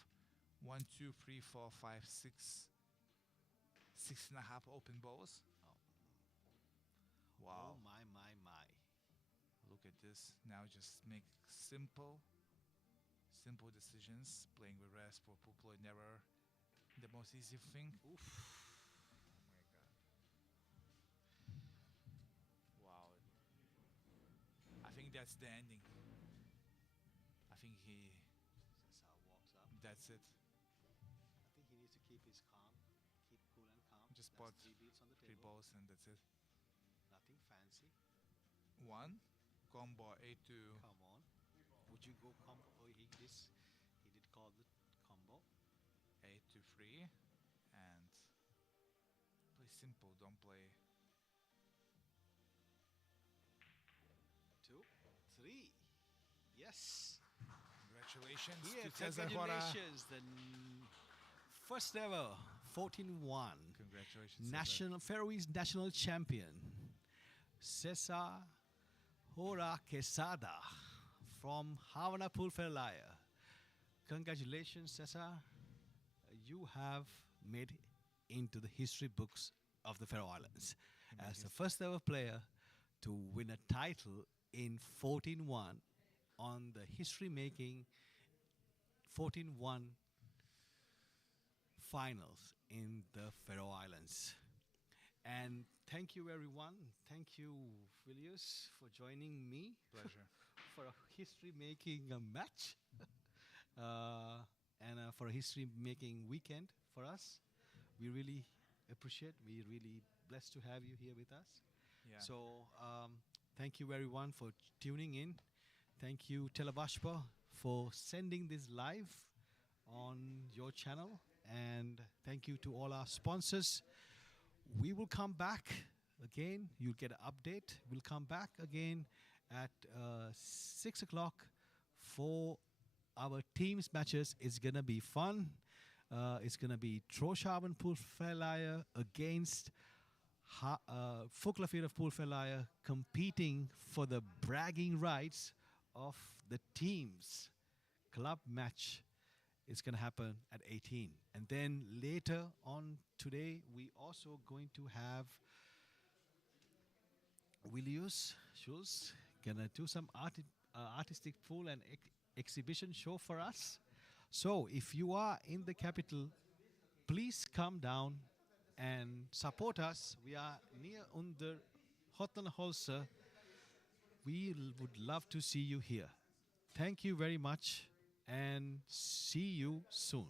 1, 2, 3, 4, 5, 6, 6.5 open balls. Oh. Wow. Oh my. Look at this. Now just make simple decisions. Playing with rest for Puplo never the most easy thing. Oof. Wow. I think that's the ending. I think Cesar walks up. that's it. I think he needs to keep his calm, keep cool and calm. Just That's put 3 beats on the 3 table. balls and that's it. Nothing fancy. 1 combo A to Come on. Would you go combo? Oh, he did call the combo. A to 3 and play simple. Don't play 2, 3. Yes. congratulations Yeah, to Cesar Hora. congratulations. First ever 14-1 Congratulations, Cesar. national Faroese national champion Cesar Hora Quezada from Havana Pulferlaya. Congratulations, Cesar. You have made into the history books of the Faroe Islands as the first ever player to win a title in 14-1 on the history-making 14-1 finals in the Faroe Islands. And thank you, everyone. Thank you, Filius, for joining me Pleasure. for a history-making match and for a history-making weekend for us. We really appreciate. We're really blessed to have you here with us. Yeah. So thank you, everyone, for tuning in. Thank you, Televashpa, for sending this live on your channel. And thank you to all our sponsors. We will come back again. You'll get an update. We'll come back again at 6 o'clock for our teams matches. It's going to be fun. It's going to be Troshaven Pulfelaya against Fuglafir of Pulfelaya competing for the bragging rights of the teams. Club match is going to happen at 18. And then later on today, we also going to have Willius Schulz gonna do some artistic pool and exhibition show for us. So if you are in the capital, please come down and support us. We are near under Hottenholzer. We would love to see you here. Thank you very much and see you soon.